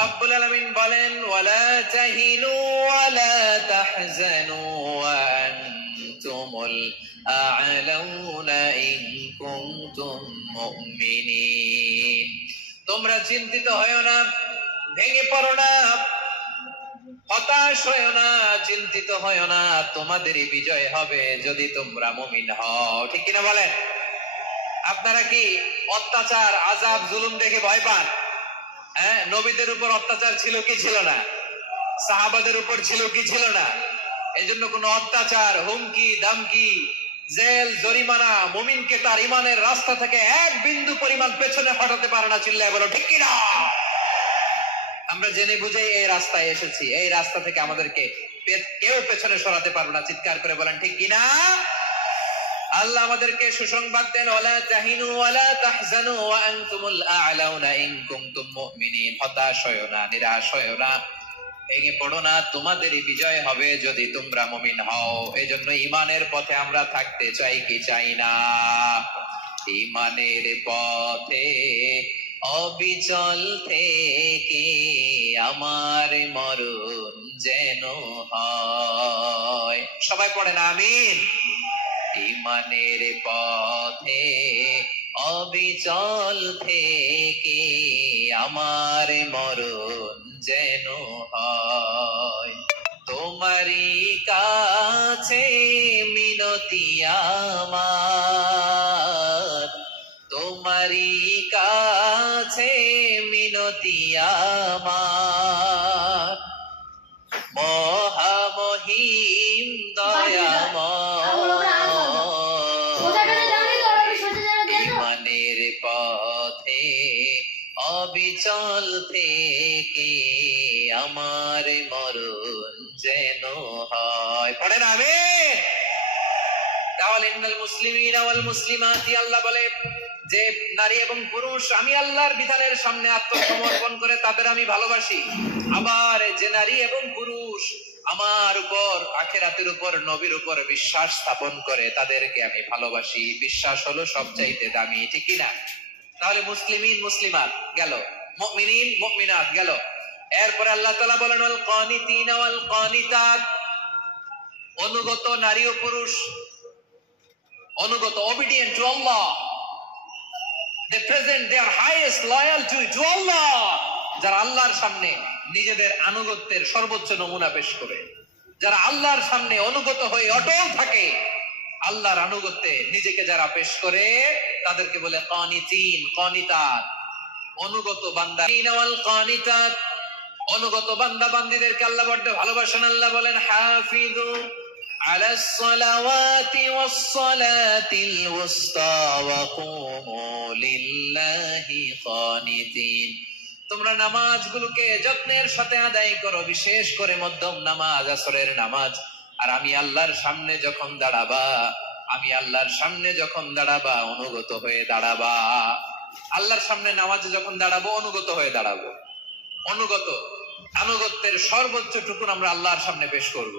রব্বুল আলামিন বলেন, ওয়ালা তাহিনু ওয়ালা তাহজানু ওয়া আনতুমুল আ'লাউনা ইন কুনতুম মুমিনিন। তোমরা চিন্তিত হয়ো না, ভেঙে পড়ো না, হতাশ হয়ো না, চিন্তিত হয়ো না, তোমাদেরই বিজয় হবে যদি তোমরা মুমিন হও। ঠিক কিনা বলেন? আপনারা কি অত্যাচার, আযাব, জুলুম দেখে ভয় পান? হ্যাঁ, নবীদের উপর অত্যাচার ছিল কি ছিল না? সাহাবাদের উপর ছিল কি ছিল না? এই জন্য কোন অত্যাচার, হুমকি, দামকি, জেল, জরিমানা মুমিনকে তার ইমানের রাস্তা থেকে এক বিন্দু পরিমাণ পেছনে হটাতে পারে না। চিল্লায় বলো ঠিক কিনা? আমরা জেনে বুঝে এই রাস্তায় এসেছি, এই রাস্তা থেকে আমাদেরকে কেউ পেছনে সরাতে পারবে না। চিৎকার করে বলেন ঠিক কিনা? আল্লাহ আমাদেরকে সুসংবাদ দেন, ওয়ালা তাহিনু ওয়ালা তাহজানু ওয়া আনতুমুল আ'লাউনা ইন কুনতুম মুমিনিন। হতাশ হয়ো না, নিরাশ হয়ো না, ভেঙে পড়ো না, তোমাদেরই বিজয় হবে যদি তোমরা মুমিন হও। এজন্য ঈমানের পথে আমরা থাকতে চাই কি চাই না? ঈমানের পথে অবিচল থেকে আমার মরণ যেন হয়। সবাই পড়েন আমিন। ঈমানের পথে অবিচল থেকে আমার মরণ যেন হয়। তোমারই কাছে মিনতি আমার, তোমারই কাছে মিনতি আমার, মহামহিম দয়াময়। ঈমানের পথে অবিচল থেকে আমার মরণ যেন হয়। পড়েন আমিন। তাহলে ইন্নাল মুসলিমিনা ওয়াল মুসলিমাতি, আল্লাহ বলে যে নারী এবং পুরুষ আমি আল্লাহর বিধানের সামনে আত্মসমর্পণ করে তাদের আমি ভালোবাসি। আবার যে নারী এবং পুরুষ আমার উপর, আখিরাতের উপর, নবীর উপর বিশ্বাস স্থাপন করে তাদেরকে আমি ভালোবাসি। বিশ্বাস হলো সবচাইতে দামি। ঠিক কিনা? তাহলে মুসলিমিন মুসলিমাত গেল, মুমিনিন মুমিনাত গেল। এরপরে আল্লাহ তাআলা বলেন, ওয়াল কানিতিনা ওয়াল কানিতাত, অনুগত নারী ও পুরুষ, অনুগত, obedient to Allah, they present their highest loyalty to Allah, যারা আল্লাহর সামনে নিজেদের আনুগত্যের সর্বোচ্চ নমুনা পেশ করে, যারা আল্লাহর সামনে অনুগত হয়ে অটল থাকে, আল্লাহর আনুগত্যে নিজেকে যারা পেশ করে তাদেরকে বলে কানিতিন, কানিতাত, অনুগত বান্দা। ওয়াল কানিতাত, অনুগত বান্দা বান্দীদেরকে আল্লাহ বড় ভালোবাসেন। আল্লাহ বলেন, হাফিজু আলাস সালাওয়াতি ওয়াস সালাতিল উসতা ওয়া কুমু লিল্লাহি কানিতিন। তোমরা নামাজগুলোকে যত্নের সাথে আদায় করো, বিশেষ করে মধ্যম নামাজ, আসরের নামাজ। আর আমি আল্লাহর সামনে যখন দাঁড়াবা, আমি আল্লাহর সামনে যখন দাঁড়াবা অনুগত হয়ে দাঁড়াবা। আল্লাহর সামনে নামাজে যখন দাঁড়াবো অনুগত হয়ে দাঁড়াবো। অনুগত, আনুগত্যের সর্বোচ্চ টুকুন আমরা আল্লাহর সামনে পেশ করব।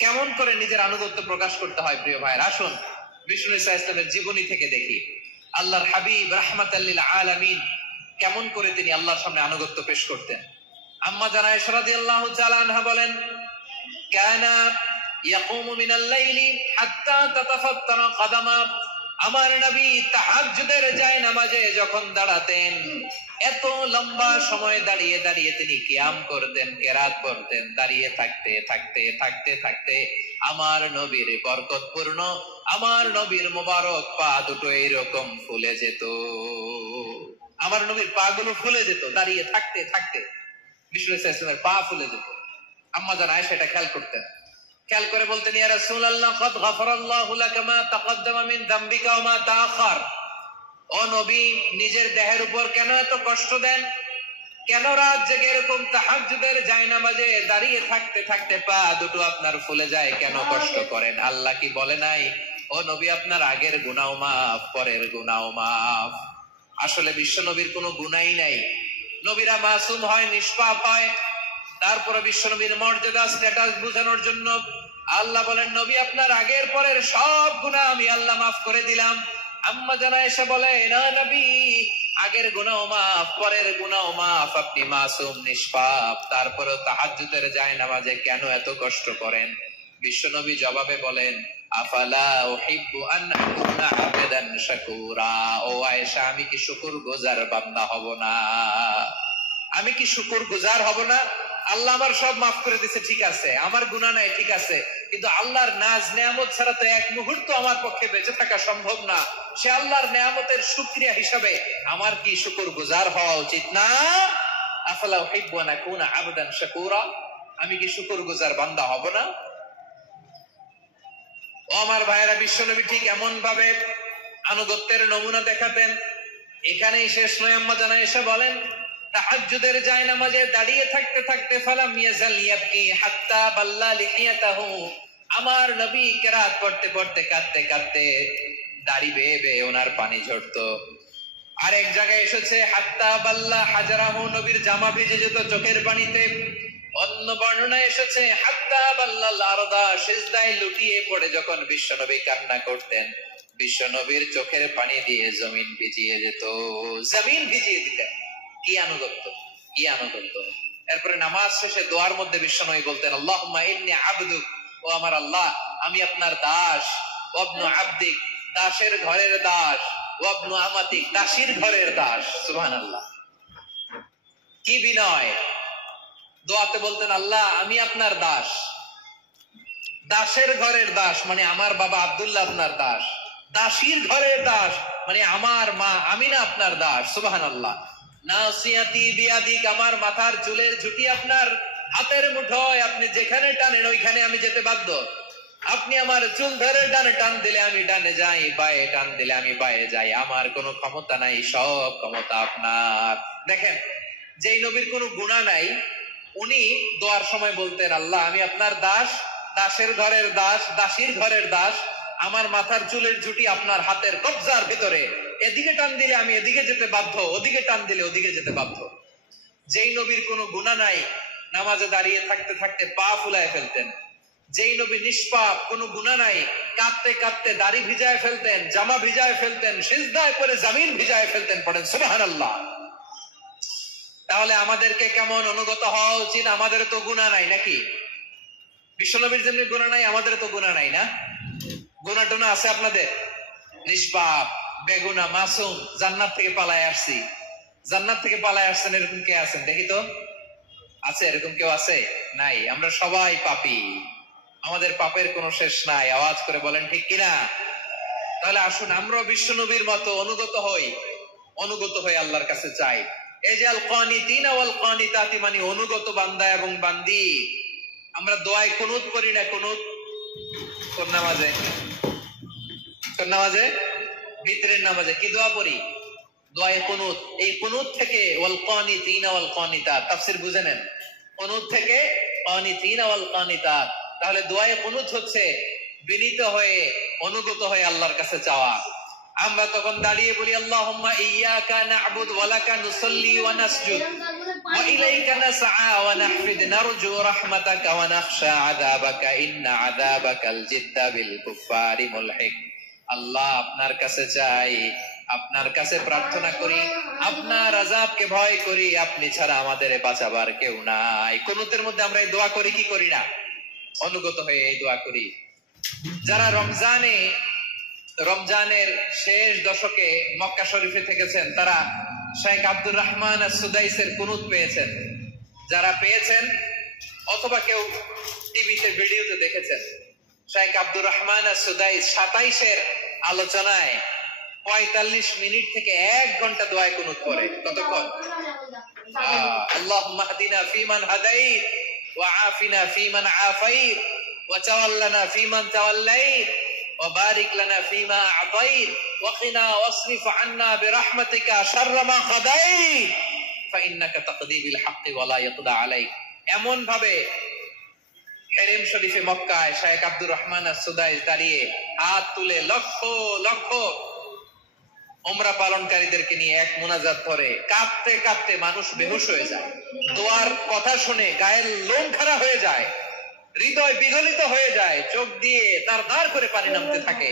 কেমন করে নিজের আনুগত্য প্রকাশ করতে হয় প্রিয় ভাইয়ের, আসুন বিষ্ণু ঈসা ইসলামের জীবনী থেকে দেখি। আল্লাহর হাবিব রাহমাতাল লিল আলামিন কেমন করে তিনি আল্লাহর সামনে আনুগত্য পেশ করতেন। আম্মা জান আয়েশা রাদিয়াল্লাহু তাআলা আনহা বলেন, কানা ইয়াকুমু মিনাল লাইলি হাত্তা তাতাফাত্তারা কদামা, আমার নবী তাহাজ্জুদের জায়নামাজে যখন দাঁড়াতেন এত লম্বা সময় দাঁড়িয়ে দাঁড়িয়ে তিনি কিয়াম করতেন, কেরাত করতেন। দাঁড়িয়ে থাকতে থাকতে থাকতে থাকতে আমার নবীর বরকতপূর্ণ, আমার নবীর মোবারক পা দুটো এইরকম ফুলে যেত। আমার নবীর পা গুলো ফুলে যেত দাঁড়িয়ে থাকতে থাকতে, বিষ্ণু ইসলামের পা ফুলে যেত। আম্মা জান আয়েশা এটা খেয়াল করতেন। খেয়াল করে বলতেন, ইয়া রাসূলুল্লাহ কদ গফারাল্লাহু লাকা মা তাকদ্দামা মিন যামবিকা ওয়া মা তাআখার। ও নবী, নিজের দেহের উপর কেন এত কষ্ট দেন? কেন রাত জেগে এরকম তাহাজ্জুদের জায়নামাজে দাঁড়িয়ে থাকতে থাকতে পা দুটো আপনার ফুলে যায়? কেন কষ্ট করেন? আল্লাহ কি বলে নাই, ও নবী আপনার আগের গুনাহ মাফ, পরের গুনাহ মাফ? আসলে বিশ্ব নবীর কোনো গুনাহই নাই। নবীরা মাসুম হয়, নিষ্পাপ হয়। তারপরে বিশ্ব নবীর মর্যাদা স্ট্যাটাস বোঝানোর জন্য আল্লাহ বলেন, নবী আপনার আগের পরের সব গুনাহ আমি আল্লাহ মাফ করে দিলাম। আম্মা জান আয়েশা বলে, না নবী, আগের গুনাহ মাফ, পরের গুনাহ মাফ, আপনি মাসুম, নিষ্পাপ, তারপরেও তাহাজ্জুদের জায়নামাজে কেন এত কষ্ট করেন? বিশ্ব নবী জবাবে বলেন, আফালা উহিব্বু আন আকুনা আবদান শাকুরা। ও আয়েশা, আমি কি শুকরগুজার বান্দা হব না? আমি কি শুকরগুজার হব না? আল্লাহ আমার সব মাফ করে দিয়েছে, ঠিক আছে, আমার গুনাহ নাই, ঠিক আছে, কিন্তু আল্লাহর নাজ নেয়ামত ছাড়া তো এক মুহূর্ত আমার পক্ষে বেঁচে থাকা সম্ভব না। সে আল্লাহর নেয়ামতের শুকরিয়া হিসাবে আমার কি শুকরগুজার হওয়া উচিত না? আফালা উহিব্বু আন আকুনা আবদান শাকুরা, আমি কি শুকরগুজার বান্দা হব না? ও আমার ভাইয়েরা, বিশ্বনবী ঠিক এমন ভাবে আনুগত্যের নমুনা দেখাতেন। এখানেই শেষ নয়। আম্মা জান আয়েশা বলেন, তাহাজ্জুদের জায়নামাজে দাঁড়িয়ে থাকতে থাকতে ফালাম ইয়াজাল ইয়াবকি হাত্তা বাল্লা লিহিয়াতাহু, আমার নবী কেরাত পড়তে পড়তে কাঁদতে কাঁদতে দাড়ি বেয়ে বেয়ে ওনার পানি ঝরতো। আরেক জায়গায় এসেছে হাত্তা বাল্লা হাজারাহু, নবীর জামা ভিজে যেত চোখের পানিতে। অন্য বর্ণনা এসেছে হাত্তা বাল্লাল আরদা, সিজদায় লুটিয়ে পড়ে যখন বিশ্বনবী কান্না করতেন, বিশ্বনবীর চোখের পানি দিয়ে জমিন ভিজিয়ে যেত, জমিন ভিজিয়ে দিতেন। কি আনুগত্য, কি আনুগত্য! এরপরে নামাজ শেষে দোয়ার মধ্যে বিশ্বনবী বলতেন, আল্লাহুম্মা ইন্নী আবদুক, ও আমার আল্লাহ, আমি আপনার দাস। ওয়াবনু আবদিক, দাসের ঘরের দাস। ওয়াবনু আমাতিক, দাসীর ঘরের দাস। সুবহানাল্লাহ, কি বিনয়! দোয়াতে বলতেন, আল্লাহ আমি আপনার দাস। দাসের ঘরের দাস মানে আমার বাবা আব্দুল্লাহ আপনার দাস। দাসীর ঘরের দাস মানে আমার মা আমিনা আপনার দাস। সুবহানাল্লাহ। নাসিয়াতি বিয়াদিক, আমার মাথার চুলের ঝুঁটি আপনার হাতের মুঠোয়, আপনি যেখানে টানেন ওইখানে আমি যেতে বাধ্য। আপনি আমার চুল ধরে ডানে টান দিলে আমি ডানে যাই, বায়ে টান দিলে আমি বায়ে যাই, আমার কোনো ক্ষমতা নাই, সব ক্ষমতা আপনার। দেখেন, যেই নবীর কোনো গুনাহ নাই উনি দোয়ার সময় বলতেন, আল্লাহ আমি আপনার দাস, দাসের ঘরের দাস, দাসীর ঘরের দাস, আমার মাথার চুলের ঝুঁটি আপনার হাতের কবজার ভিতরে, এদিকে টান দিলে আমি এদিকে যেতে বাধ্য, ওদিকে টান দিলে ওদিকে যেতে বাধ্য। যেই নবীর কোনো গুনাহ নাই নামাজে দাঁড়িয়ে থাকতে থাকতে পা ফুলায় ফেলতেন। যেই নবী নিষ্পাপ, কোনো গুনাহ নাই, কাঁদতে কাঁদতে দাড়ি ভিজায় ফেলতেন, জামা ভিজায় ফেলতেন, সিজদায় পড়ে জমিন ভিজায় ফেলতেন। পড়েন সুবহানাল্লাহ। তাহলে আমাদেরকে কেমন অনুগত হওয়া উচিত? আমাদের তো গুনাহ নাই নাকি? বিশ্বনবীর যেমনি গুনাহ নাই, আমাদের তো গুনাহ নাই না? গুনাহ টুনা আছে আপনাদের? নিষ্পাপ, বেগুনা, মাসুম, জান্নাত থেকে পালায় আসছি। জান্নাত থেকে পালায় আসছেন এরকম কে আছেন দেখি তো? আছে এরকম কেউ? আছে? নাই। আমরা সবাই পাপী, আমাদের পাপের কোনো শেষ নাই। আওয়াজ করে বলেন ঠিক কিনা? তাহলে আসুন আমরা বিশ্বনবীর মতো অনুগত হই, অনুগত হয়ে আল্লাহর কাছে চাই। এই যে আল কানিতিনা ওয়াল কানিতাতি, মানে অনুগত বান্দা এবং বান্দি। আমরা দোয়ায় কুনুত করি না? কুনুত কোন নামাজে? কোন নামাজে? ভিতরের নামাজে কি দোয়া পড়ি? দোয়ায়ে কুনুত। এই কুনুত থেকে ওয়াল কানিতিনা ওয়াল কানিতাত, তাফসীর বুঝে নেন। কুনুত থেকে কানিতিনা ওয়াল কানিতাত। তাহলে দোয়ায়ে কুনুত হচ্ছে বিনীত হয়ে, অনুগত হয়ে আল্লাহর কাছে চাওয়া। আমরা তখন দাঁড়িয়ে বলি, আল্লাহুম্মা ইয়্যাকা না'বুদু ওয়া লাকা নুসাল্লি ওয়া নাসজুদ ওয়া ইলাইকা নাসআ ওয়া নাহফিদ নারজু রাহমাতাকা ওয়া নাখশা আযাবাকা ইন্না আযাবাকাল জিদ্দা বিল কুফফারি মুলহিক। আল্লাহ আপনার কাছে চাই, আপনার কাছে প্রার্থনা করি, আপনার আযাবকে ভয় করি, আপনি ছাড়া আমাদের বাঁচাবার কেউ নাই। কুনুতের মধ্যে আমরা এই দোয়া করি কি করি না? অনুগত হয়ে এই দোয়া করি। যারা রমজানের শেষ দশকে মক্কা শরীফে থেকেছেন, তারা শেখ আব্দুর রহমান আস-সুদাইসের কুনুত পেয়েছেন। যারা পেয়েছেন অথবা কেউ টিভিতে ভিডিওতে দেখেছেন, শেখ আব্দুর রহমান আস-সুদাইস 27-এর আলোচনায় 45 মিনিট থেকে 1 ঘন্টা দোয়ায় কুনুত করে। কতক্ষণ? আল্লাহুম্মা হদিনা ফিমান হাদাইত ওয়া আফিনা ফিমান আফাইত ওয়া তাওয়াল্লানা ফিমান তাওয়াল্লাইত ওয়া বারিক লানা ফিমা আতাইত ওয়া কিনা ওয়াসরিফ আন্না বিরহমাতিকা শাররা মা কাদাইত ফাইন্নাকা তাকদি বিল হাক্কি ওয়া লা ইয়াকদা আলাইক। এমন ভাবে হেরেম শরীফে মক্কায় শেখ আব্দুর রহমান আস-সুদাইস দাঁড়িয়ে হাত তুলে লক্ষ লক্ষ উমরা পালনকারীদেরকে নিয়ে এক মুনাজাত করে কাঁপতে কাঁপতে মানুষ বেহুশ হয়ে যায়। দোয়ার কথা শুনে গায়ের লোম খাড়া হয়ে যায়, হৃদয় বিগলিত হয়ে যায়, চোখ দিয়ে তার দাঁড় করে পানি নামতে থাকে।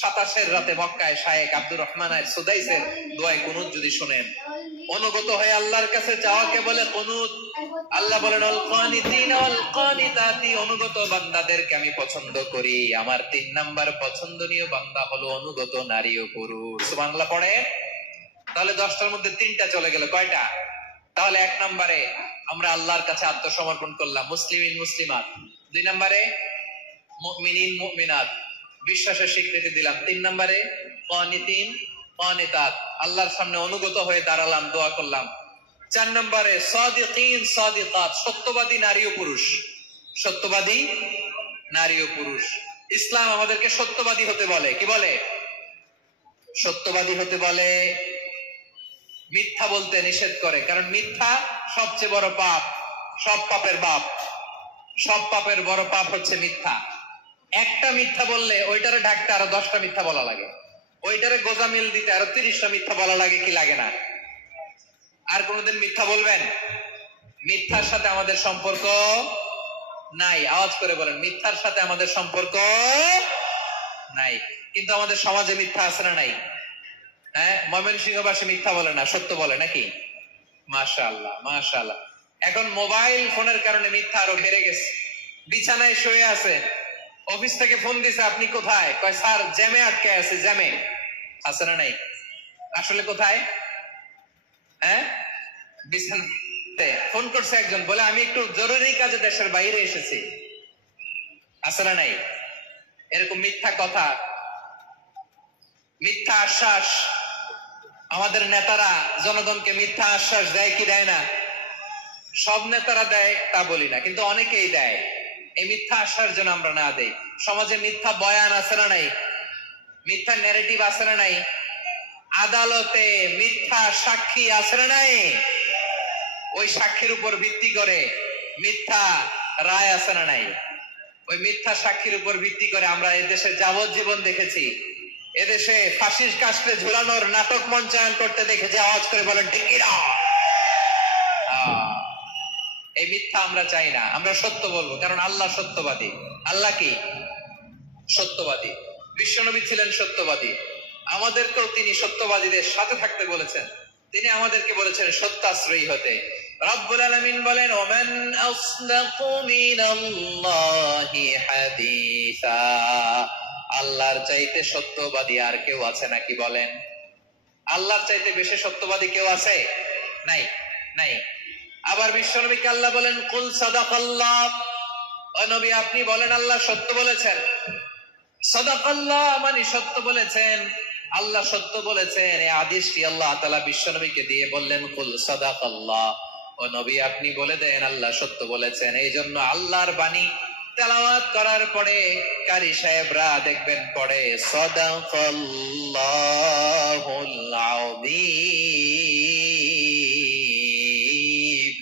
27-এর রাতে মক্কায় শেখ আব্দুর রহমান আস-সুদাইসের দোয়ায় কুনুত যদি শুনেন, অনুগত হয়ে আল্লাহর কাছে চাওয়াকে বলে কুনুত। আল্লাহ বলেন আল কানিতিনা ওয়াল কানিতাতি, অনুগত বান্দাদেরকে আমি পছন্দ করি। আমার 3 নাম্বার পছন্দনীয় বান্দা হলো অনুগত নারী ও পুরুষ। সুবহানাল্লাহ পড়ে। তাহলে 10টার মধ্যে 3টা চলে গেল। কয়টা? তাহলে 1 নম্বরে আমরা আল্লাহর কাছে আত্মসমর্পণ করলাম, মুসলিমিন মুসলিমাত। 2 নম্বরে মুমিনিন মুমিনাত, বিশ্বাসের স্বীকৃতি দিলাম। 3 নম্বরে কানিতিন কানিতাত, আল্লাহর সামনে অনুগত হয়ে দাঁড়ালাম, দোয়া করলাম। 4 নম্বরে সাদিকিন সাদিকাত, সত্যবাদী নারী ও পুরুষ। সত্যবাদী নারী ও পুরুষ। ইসলাম আমাদেরকে সত্যবাদী হতে বলে। কি বলে? সত্যবাদী হতে বলে। মিথ্যা বলতে নিষেধ করে, কারণ মিথ্যা সবচেয়ে বড় পাপ, সব পাপের বাপ। সব পাপের বড় পাপ হচ্ছে মিথ্যা। একটা মিথ্যা বললে ওইটারে ঢাকতে আরো 10টা মিথ্যা বলা লাগে, ওইটারে গোজামিল দিতে আরো 30টা মিথ্যা বলা লাগে। কি লাগে না? আর কোনদিন মিথ্যা বলবেন? মিথ্যার সাথে আমাদের সম্পর্ক নাই। আওয়াজ করে বলেন, মিথ্যার সাথে আমাদের সম্পর্ক নাই। কিন্তু আমাদের সমাজে মিথ্যা আছে না নাই? হ্যাঁ, ময়মনসিংহবাসী মিথ্যা বলে না, সত্য বলে নাকি? মাশাআল্লাহ মাশাআল্লাহ। এখন মোবাইল ফোনের কারণে মিথ্যা আরো বেড়ে গেছে। বিছানায় শুয়ে আছে, অফিস থেকে ফোন দিছে, আপনি কোথায়? কয় স্যার জ্যামে আটকে আছে। জ্যামে আছে না নাই? আসলে কোথায়? হ্যাঁ, বিছানাতে। ফোন করছে একজন, বলে আমি একটু জরুরি কাজে দেশের বাইরে এসেছি। আছে না নাই? এরকম মিথ্যা কথা, মিথ্যা আশ্বাস। আমাদের নেতারা জনগণকে মিথ্যা আশ্বাস দেয় কি দেয় না? সব নেতারা দেয় তা বলি না, কিন্তু অনেকেই দেয়। এই মিথ্যা আশ্বাস যেন আমরা না দেই। সমাজে মিথ্যা বয়ান আছে না নাই? মিথ্যা ন্যারেটিভ আছে না নাই? আদালতে মিথ্যা সাক্ষী আছে না নাই? ওই সাক্ষীর উপর ভিত্তি করে মিথ্যা রায় আছে না নাই? ওই মিথ্যা সাক্ষীর উপর ভিত্তি করে আমরা এদেশে যাবজ্জীবন দেখেছি। এদেশে ফাঁসির কাস্টে ঝুলানোর নাটক মঞ্চায়ন করতে দেখেছি। আওয়াজ করে বলেন ঠিক কি না? এই মিথ্যা আমরা চাই না, আমরা সত্য বলবো, কারণ আল্লাহ সত্যবাদী। আল্লাহ কি? সত্যবাদী। বিশ্বনবী ছিলেন সত্যবাদী, আমাদেরকেও তিনি সত্যবাদীদের সাথে থাকতে বলেছেন। তিনি আমাদেরকে বলেছেন সত্যাশ্রয়ী হতে। রব্বুল আলামিন বলেন ওমান আসদাকু মিনাল্লাহি হাদিসা, আল্লাহর চাইতে সত্যবাদী আর কেউ আছে নাকি বলেন? আল্লাহর চাইতে বেশি সত্যবাদী কেউ আছে? নাই, নাই। আবার বিশ্বনবীকে আল্লাহ বলেন কুল সাদাকাল্লাহ, ও নবী আপনি বলেন আল্লাহ সত্য বলেছেন। সাদাকাল্লাহ মানে সত্য বলেছেন, আল্লাহ সত্য বলেছেন। এই আদেশটি আল্লাহ তাআলা বিশ্বনবীকে দিয়ে বললেন কুল সাদাকাল্লাহ, ও নবী আপনি বলে দেন আল্লাহ সত্য বলেছেন। এই জন্য আল্লাহর বাণী তেলাওয়াত করার পরে কারি সাহেবরা দেখবেন পড়ে সাদাকাল্লাহুল আযীম।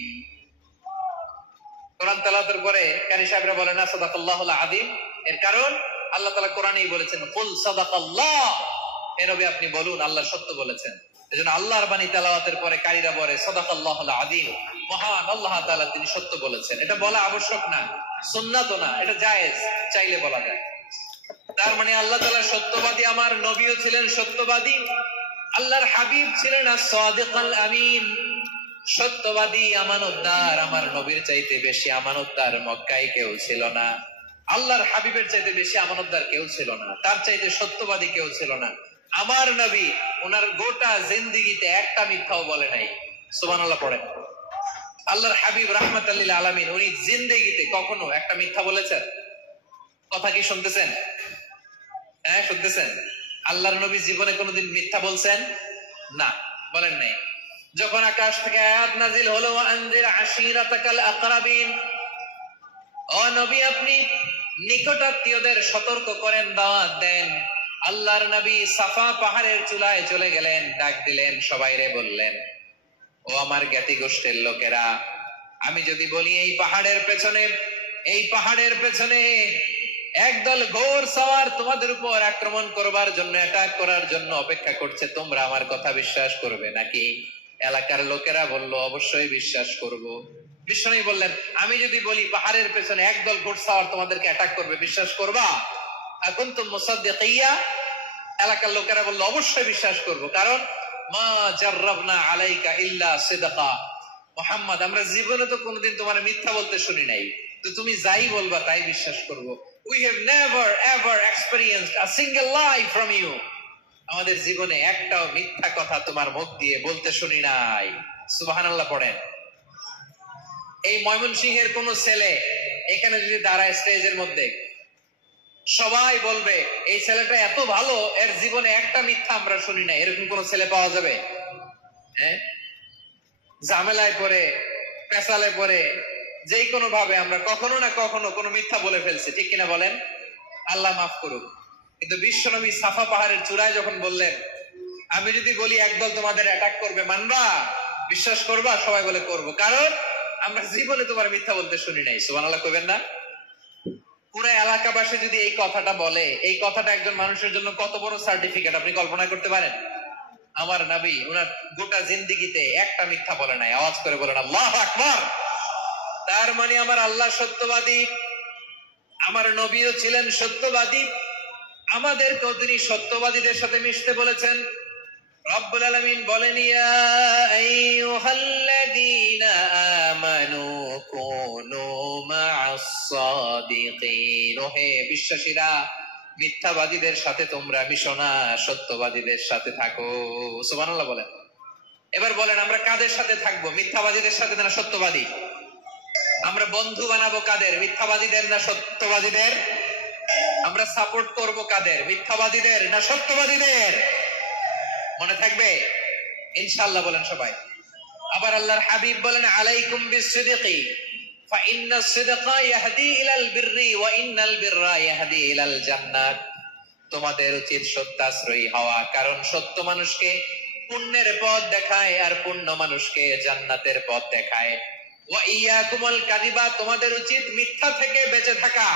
কোরআন তেলাওয়াতের পরে কারি সাহেবরা বলে না সাদাকাল্লাহুল আযীম। এর কারণ আল্লাহ তাআলা কোরআনেই বলেছেন কুল সাদাকাল্লাহ, এ নবী আপনি বলুন আল্লাহ সত্য বলেছেন। এজন্য আল্লাহর বাণী তেলাওয়াতের পরে কারীরা বলে সাদাকাল্লাহুল আযীম, মহান আল্লাহ তাআলা তিনি সত্য বলেছেন। এটা বলা আবশ্যক না, সুন্নাতও না, এটা জায়েজ, চাইলে বলা যায়। তার মানে আল্লাহ তাআলা সত্যবাদী, আমার নবীও ছিলেন সত্যবাদী, আল্লাহর হাবিব ছিলেন as-সাদিকাল আমিন, সত্যবাদী, আমানতদার। আমার নবীর চাইতে বেশি আমানতদার মক্কায় কেউ ছিল না। আল্লাহর হাবিবের চাইতে বেশি আমানতদার কেউ ছিল না, তার চাইতে সত্যবাদী কেউ ছিল না। আমার নবী ওনার গোটা জিন্দেগিতে একটা মিথ্যাও বলে নাই। সুবহানাল্লাহ পড়েন। আল্লাহর হাবিব রাহমাতাল লিল আলামিন উনি জিন্দেগিতে কখনো একটা মিথ্যা বলেছেন? কথা কি শুনতেছেন? হ্যাঁ শুনতেছেন? আল্লাহর নবী জীবনে কোনোদিন মিথ্যা বলছেন? না, বলেন নাই। যখন আকাশ থেকে আয়াত নাজিল হলো আনজির আশিরাতাকাল আকরাবিন, ও নবী আপনি নিকটাত্মীয়দের সতর্ক করেন, দাওয়াত দেন। আল্লাহর নবী সাফা পাহাড়ের চূড়ায় চলে গেলেন, ডাক দিলেন, সবাইরে বললেন, ও আমার জ্ঞাতি গোষ্ঠীর লোকেরা, আমি যদি বলি এই পাহাড়ের পেছনে একদল ঘোড়সাওয়ার তোমাদের উপর আক্রমণ করবার জন্য, অ্যাটাক করার জন্য অপেক্ষা করছে, তোমরা আমার কথা বিশ্বাস করবে নাকি? এলাকার লোকেরা বলল, অবশ্যই বিশ্বাস করব। বিষ্ণু বললেন, আমি যদি বলি পাহাড়ের পেছনে একদল ঘোড়সাওয়ার তোমাদেরকে অ্যাটাক করবে, বিশ্বাস করবা? এখন তো মুসাদ্দিকিয়া। এলাকার লোকেরা বলল, অবশ্যই বিশ্বাস করব, কারণ মা জাররাবনা আলাইকা ইল্লা সিদকা। মুহাম্মদ, আমরা জীবনে তো কোনোদিন তোমার মিথ্যা বলতে শুনি নাই, তো তুমি যাই বলবা তাই বিশ্বাস করব। We have never ever experienced a single lie from you. আমাদের জীবনে একটাও মিথ্যা কথা তোমার মুখ দিয়ে বলতে শুনি নাই। সুবহানাল্লাহ পড়েন। এই ময়মনসিংহের কোন ছেলে এখানে যদি দাঁড়ায় স্টেজের মধ্যে, সবাই বলবে এই ছেলেটা এত ভালো, এর জীবনে একটা মিথ্যা আমরা শুনি না। এরকম কোন ছেলে পাওয়া যাবে? হ্যাঁ, ঝামেলায় পড়ে, পেশালে পড়ে, যে কোনো ভাবে আমরা কখনো না কখনো কোনো মিথ্যা বলে ফেলছি, ঠিক কিনা বলেন? আল্লাহ মাফ করুক। কিন্তু বিশ্বনবী সাফা পাহাড়ের চূড়ায় যখন বললেন, আমি যদি বলি একদল তোমাদের অ্যাটাক করবে, মানবা? বিশ্বাস করবা? সবাই বলে করব, কারণ আমরা জীবনে তোমার মিথ্যা বলতে শুনি নাই। সুবহানাল্লাহ কইবেন না? পুরো এলাকাবাসী যদি এই কথাটা বলে, এই কথাটা একজন মানুষের জন্য কত বড় সার্টিফিকেট আপনি কল্পনা করতে পারেন? আমার নবী ওনার গোটা জিন্দেগিতে একটা মিথ্যা বলে নাই। আওয়াজ করে বলেন আল্লাহু আকবার। তার মানে আমার আল্লাহ সত্যবাদী, আমার নবীও ছিলেন সত্যবাদী, আমাদেরকেও তিনি সত্যবাদীদের সাথে মিশতে বলেছেন। রব্বুল আলামিন বলেন, ইয়া আইয়ুহাল্লাযীনা আমানু কুনু মা'আস সাদিকিন। হে বিশ্বাসীরা, মিথ্যাবাদীদের সাথে তোমরা মিশো না, সত্যবাদীদের সাথে থাকো। সুবহানাল্লাহ বলেন। এবার বলেন, আমরা কাদের সাথে থাকবো? মিথ্যাবাদীদের সাথে না সত্যবাদী? আমরা বন্ধু বানাবো কাদের? মিথ্যাবাদীদের না সত্যবাদীদের? আমরা সাপোর্ট করব কাদের? মিথ্যাবাদীদের না সত্যবাদীদের? মনে থাকবে ইনশাআল্লাহ, বলেন সবাই। আবার আল্লাহর হাবিব বলেন, আলাইকুম বিসসিদকি ফাইন্নাস সিদকা ইয়াহদি ইলাল বিররি ওয়া ইন্নাল বিররা ইয়াহদি ইলাল জান্নাত। তোমাদের উচিত সত্যাশ্রয়ী হওয়া, কারণ সত্য মানুষকে পুণ্যের পথ দেখায়, আর পুণ্য মানুষকে জান্নাতের পথ দেখায়। ওয়া ইয়াকুমুল কাযিবা, তোমাদের উচিত মিথ্যা থেকে বেঁচে থাকা।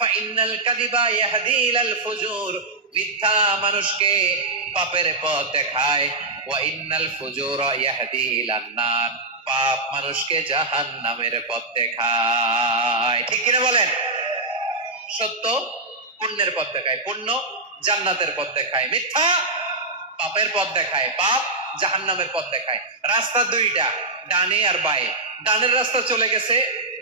ফাইন্নাল কাযিবা ইয়াহদি ইলাল ফুজুর, মিথ্যা মানুষকে পাপের পথ দেখায়। ওয়া ইন্নাল ফুজুরা ইয়াহদি ইলান নার, পাপ মানুষকে জাহান্নামের পথ দেখায়। ঠিক কিনা বলেন? সত্য পুণ্যের পথ দেখায়, পুণ্য জান্নাতের পথ দেখায়, মিথ্যা পাপের পথ দেখায়, পাপ জাহান্নামের পথ দেখায়। রাস্তা দুইটা, ডানে আর বায়ে। ডানের রাস্তা চলে গেছে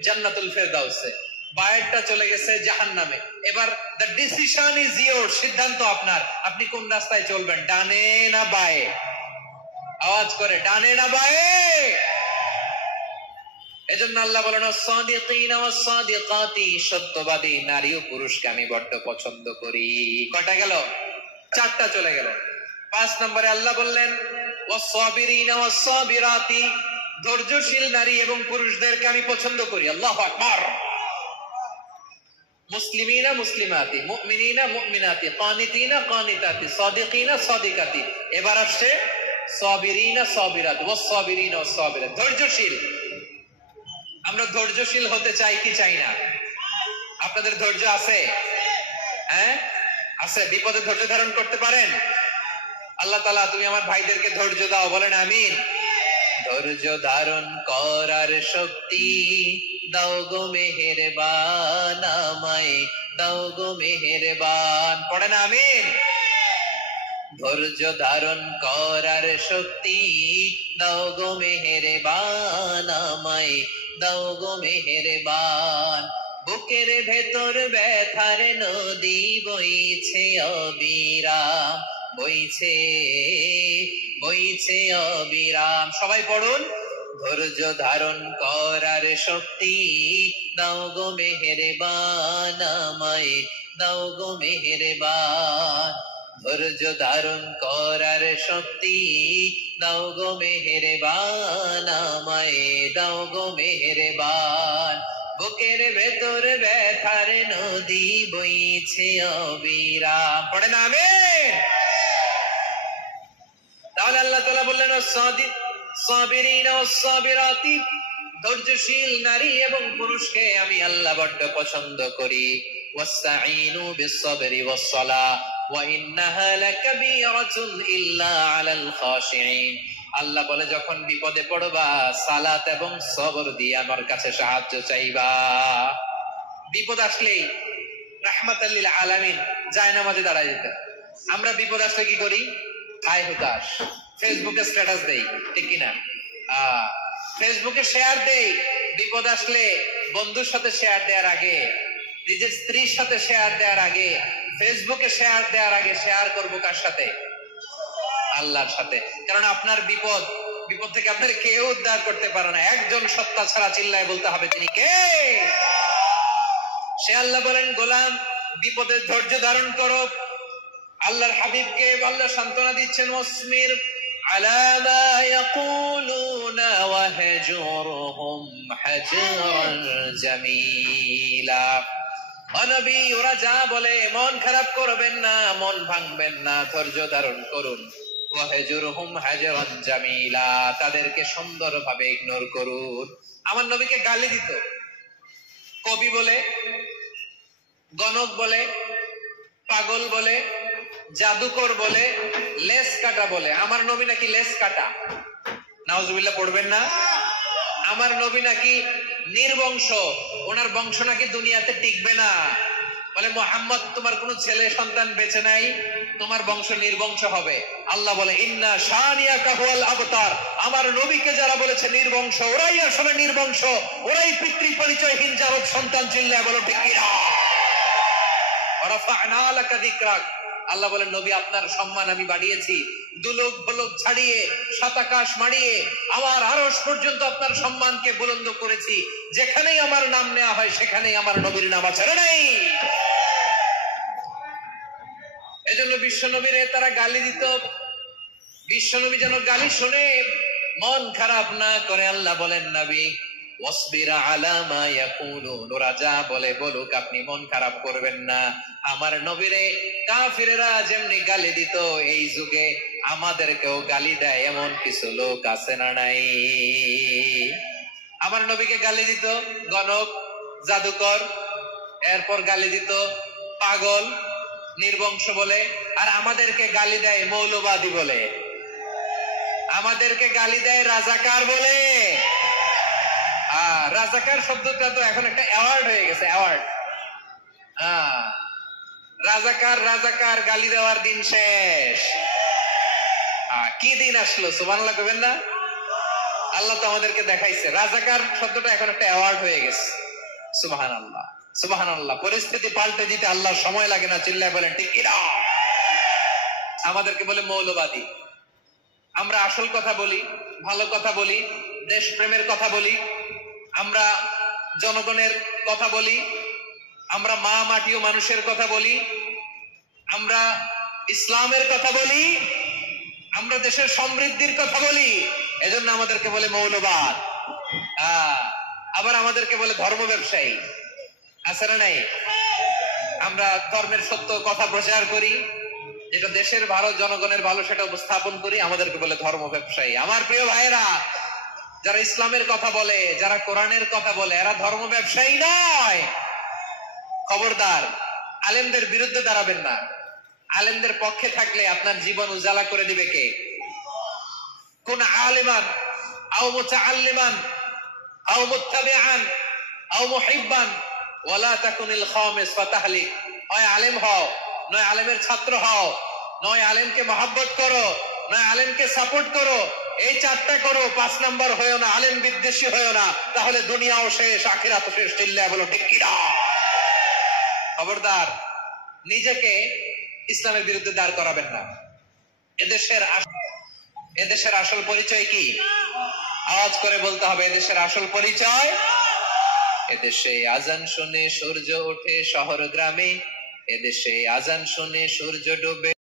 জান্নাতুল ফেরদাউসে, বায়েরটা চলে গেছে জাহান্নামে। এবার দ্য ডিসিশন ইজ ইয়োর, সিদ্ধান্ত আপনার, আপনি কোন রাস্তায় চলবেন, ডানে না বায়ে? আওয়াজ করে, ডানে না বায়ে? এজন্য আল্লাহ বলেন, আস-সাদিকিনা ওয়াস-সাদিকাতি, সত্যবাদী নারী ও পুরুষকে আমি বড্ড পছন্দ করি। কয়টা গেল? চারটা চলে গেল। 5 নম্বরে আল্লাহ বললেন, ওয়াস-সাবিরিনা ওয়াস-সাবিরাতি, ধৈর্যশীল নারী এবং পুরুষদেরকে আমি পছন্দ করি। আল্লাহু আকবার। মুসলিমিনা মুসলিমাতি, মুমিনিনা মুমিনাতি, কানিতিনা কানিতাতি, সাদিকিনা সাদিকাতি। এবার আসছে সাবিরিনা সাবিরাত, ওয়াস-সাবিরিনা ওয়াস-সাবিরাত, ধৈর্যশীল। আমরা ধৈর্যশীল হতে চাই কি চাই না? আপনাদের ধৈর্য আছে? হ্যাঁ আছে। বিপদে ধৈর্য ধারণ করতে পারেন? আল্লাহ তাআলা তুমি আমার ভাইদেরকে ধৈর্য দাও, বলেন আমিন। ধৈর্য ধারণ করার শক্তি দাও গো মেহেরবান, আমায় দাও গো মেহেরবান, পড়েন আমিন। ধৈর্য ধারণ করার শক্তি দাও গো মেহেরবান, আমায় দাও গো মেহেরবান। বুকের ভেতর ব্যথার নদী বইছে অবিরাম, বইছে বইছে অবিরাম। সবাই পড়ুন, ধৈর্য ধারণ করার শক্তি দাও গো মেহেরবান, আমায় দাও গো মেহেরবান। ধৈর্য ধারণ করার শক্তি দাও গো মেহেরবান, আমায় দাও গো মেহেরবান। বুকের ভেতর ব্যথার নদী বইছে অবিরাম। পড়েন আমিন। তাহলে আল্লাহ তাআলা বললেন সাবিরিনা ওয়াস-সাবিরাতি, ধৈর্যশীল নারী এবং পুরুষকে আমি আল্লাহ বড্ড পছন্দ করি। ওয়াসতাঈনু বিস-সাবরি ওয়াস-সালাহ ওয়া ইন্নাহা লাকাবীরাতুন ইল্লা আলাল খাশিঈন। আল্লাহ বলে যখন বিপদে পড়বা সালাত এবং সবর দিয়ে আমার কাছে সাহায্য চাইবা। বিপদ আসলেই রাহমাতাল লিল আলামিন জায়নামাজে দাঁড়ায় যেতেন। আমরা বিপদ আসলে কি করি? হাই হুতাশ, ফেসবুকে স্ট্যাটাস দেই, ঠিক কিনা? ফেসবুকে শেয়ার দেই। বিপদ আসলে বন্ধুর সাথে শেয়ার দেওয়ার আগে, নিজের স্ত্রীর সাথে শেয়ার দেওয়ার আগে, ফেসবুকে শেয়ার দেওয়ার আগে শেয়ার করবো কার সাথে? আল্লাহর সাথে। কারণ আপনার বিপদ থেকে আপনার কেউ উদ্ধার করতে পারে না, একজন সত্তা ছাড়া চিল্লায় বলতে হবে তিনি কে। সে আল্লাহ বলেন, গোলাম বিপদে ধৈর্য ধারণ করো। আল্লাহর হাবিবকে আল্লাহ সান্ত্বনা দিচ্ছেন, ওয়াসমির আলা মা ইয়াকুলুনা ওয়াহজুরহুম হাজরান জামিলা। ও নবী, ওরা যা বলে মন খারাপ করবেন না, মন ভাঙবেন না, ধৈর্য ধারণ করুন। ওয়াহজুরহুম হাজরান জামিলা, তাদেরকে সুন্দরভাবে ইগনোর করুন। আমার নবীকে গালি দিত, কবি বলে, গণক বলে, পাগল বলে, জাদুকর বলে, লেস কাটা বলে। আমার নবী নাকি লেস কাটা, নাউজুবিল্লাহ পড়বেন না। আমার নবী নাকি নির্বংশ, ওনার বংশ নাকি দুনিয়াতে টিকবে না। বলে মুহাম্মদ, তোমার কোন ছেলে সন্তান বেঁচে নাই, তোমার বংশ নির্বংশ হবে। আল্লাহ বলে ইন্না শানিয়াকা হুয়াল আবতার। আমার নবীকে যারা বলেছে নির্বংশ, ওরাই আসলে নির্বংশ, ওরাই পিতৃ পরিচয়হীন জারদ সন্তান। চিল্লায় বলো ঠিক কিনা? ওয়ারাফা'না লাকা যিকরাক। আল্লাহ বলেন, নবী আপনার সম্মান আমি বাড়িয়েছি, দুলোক ভোলক ছাড়িয়ে, সাত আকাশ মাড়িয়ে আমার আরশ পর্যন্ত আপনার সম্মানকে বুলন্দ করেছি। যেখানেই আমার নাম নেওয়া হয় সেখানেই আমার নবীর নাম আছে, নাই? এজন্য বিশ্ব নবীরে তারা গালি দিত। বিশ্ব নবী যেন গালি শুনে মন খারাপ না করে আল্লাহ বলেন, নবী ওয়াসবির আলা মা ইয়াকুলুন, ওরা যা বলে বলুক, আপনি মন খারাপ করবেন না। আমার নবীরে কাফিরেরা যেমনি গালি দিত, এই যুগে আমাদেরকেও গালি দেয় এমন কিছু লোক আছে না নাই? আমার নবীকে গালি দিত গণক, জাদুকর, এরপর গালি দিত পাগল, নির্বংশ বলে। আর আমাদেরকে গালি দেয় মৌলবাদী বলে, আমাদেরকে গালি দেয় রাজাকার বলে। রাজাকার শব্দটা তো এখন একটা অ্যাওয়ার্ড হয়ে গেছে, অ্যাওয়ার্ড। রাজাকার রাজাকার গালি দেওয়ার দিন শেষ। কি দিন আসলো, সুবহানাল্লাহ কইবেন না? আল্লাহ তো আমাদেরকে দেখাইছে, রাজাকার শব্দটা এখন একটা অ্যাওয়ার্ড হয়ে গেছে। সুবহানাল্লাহ, সুবহানাল্লাহ। পরিস্থিতি পাল্টে দিতে আল্লাহর সময় লাগে না, চিল্লায় বলেন ঠিক কিনা? আমাদেরকে বলে মৌলবাদী। আমরা আসল কথা বলি, ভালো কথা বলি, দেশপ্রেমের কথা বলি, আমরা জনগণের কথা বলি, আমরা মা মাটি ও মানুষের কথা বলি, আমরা ইসলামের কথা বলি, আমরা দেশের সমৃদ্ধির কথা বলি। এজন্য আমাদেরকে বলে মৌলবাদ। আবার আমাদেরকে বলে ধর্ম ব্যবসায়ী, আছে না নাই? আমরা ধর্মের সত্য কথা প্রচার করি, যেটা দেশের ভালো, জনগণের ভালো, সেটা উপস্থাপন করি, আমাদেরকে বলে ধর্ম ব্যবসায়ী। আমার প্রিয় ভাইরা, যারা ইসলামের কথা বলে, যারা কোরআনের কথা বলে, এরা ধর্ম ব্যবসায়ী নয়। খবরদার, আলেমদের বিরুদ্ধে দাঁড়াবেন না। আলেমদের পক্ষে থাকলে আপনার জীবন উজালা করে দিবে কে? কোন আলিমান আও মুতাআল্লিমান আও মুত্তাবিআন আও মুহিব্বান ওয়ালা তাকুনিল খামিস ফাতাহলিক। হয় আলেম হও, নয় আলেমের ছাত্র হও, নয় আলেমকে মহব্বত করো, নয় আলেমকে সাপোর্ট করো। এই চারটা করো, 5 নাম্বার হয়েও না, আলেম বিদ্বেষী হয়েও না, তাহলে দুনিয়াও শেষ, আখিরাতও শেষ। চিল্লায় বলো ঠিক কিনা? খবরদার নিজেকে ইসলামের বিরুদ্ধে দাঁড় করাবেন না। এদেশের আসল পরিচয় কি? আওয়াজ করে বলতে হবে, এদেশের আসল পরিচয়। এদেশে আজান শুনে সূর্য ওঠে শহর গ্রামে, এদেশে আজান শুনে সূর্য ডুবে।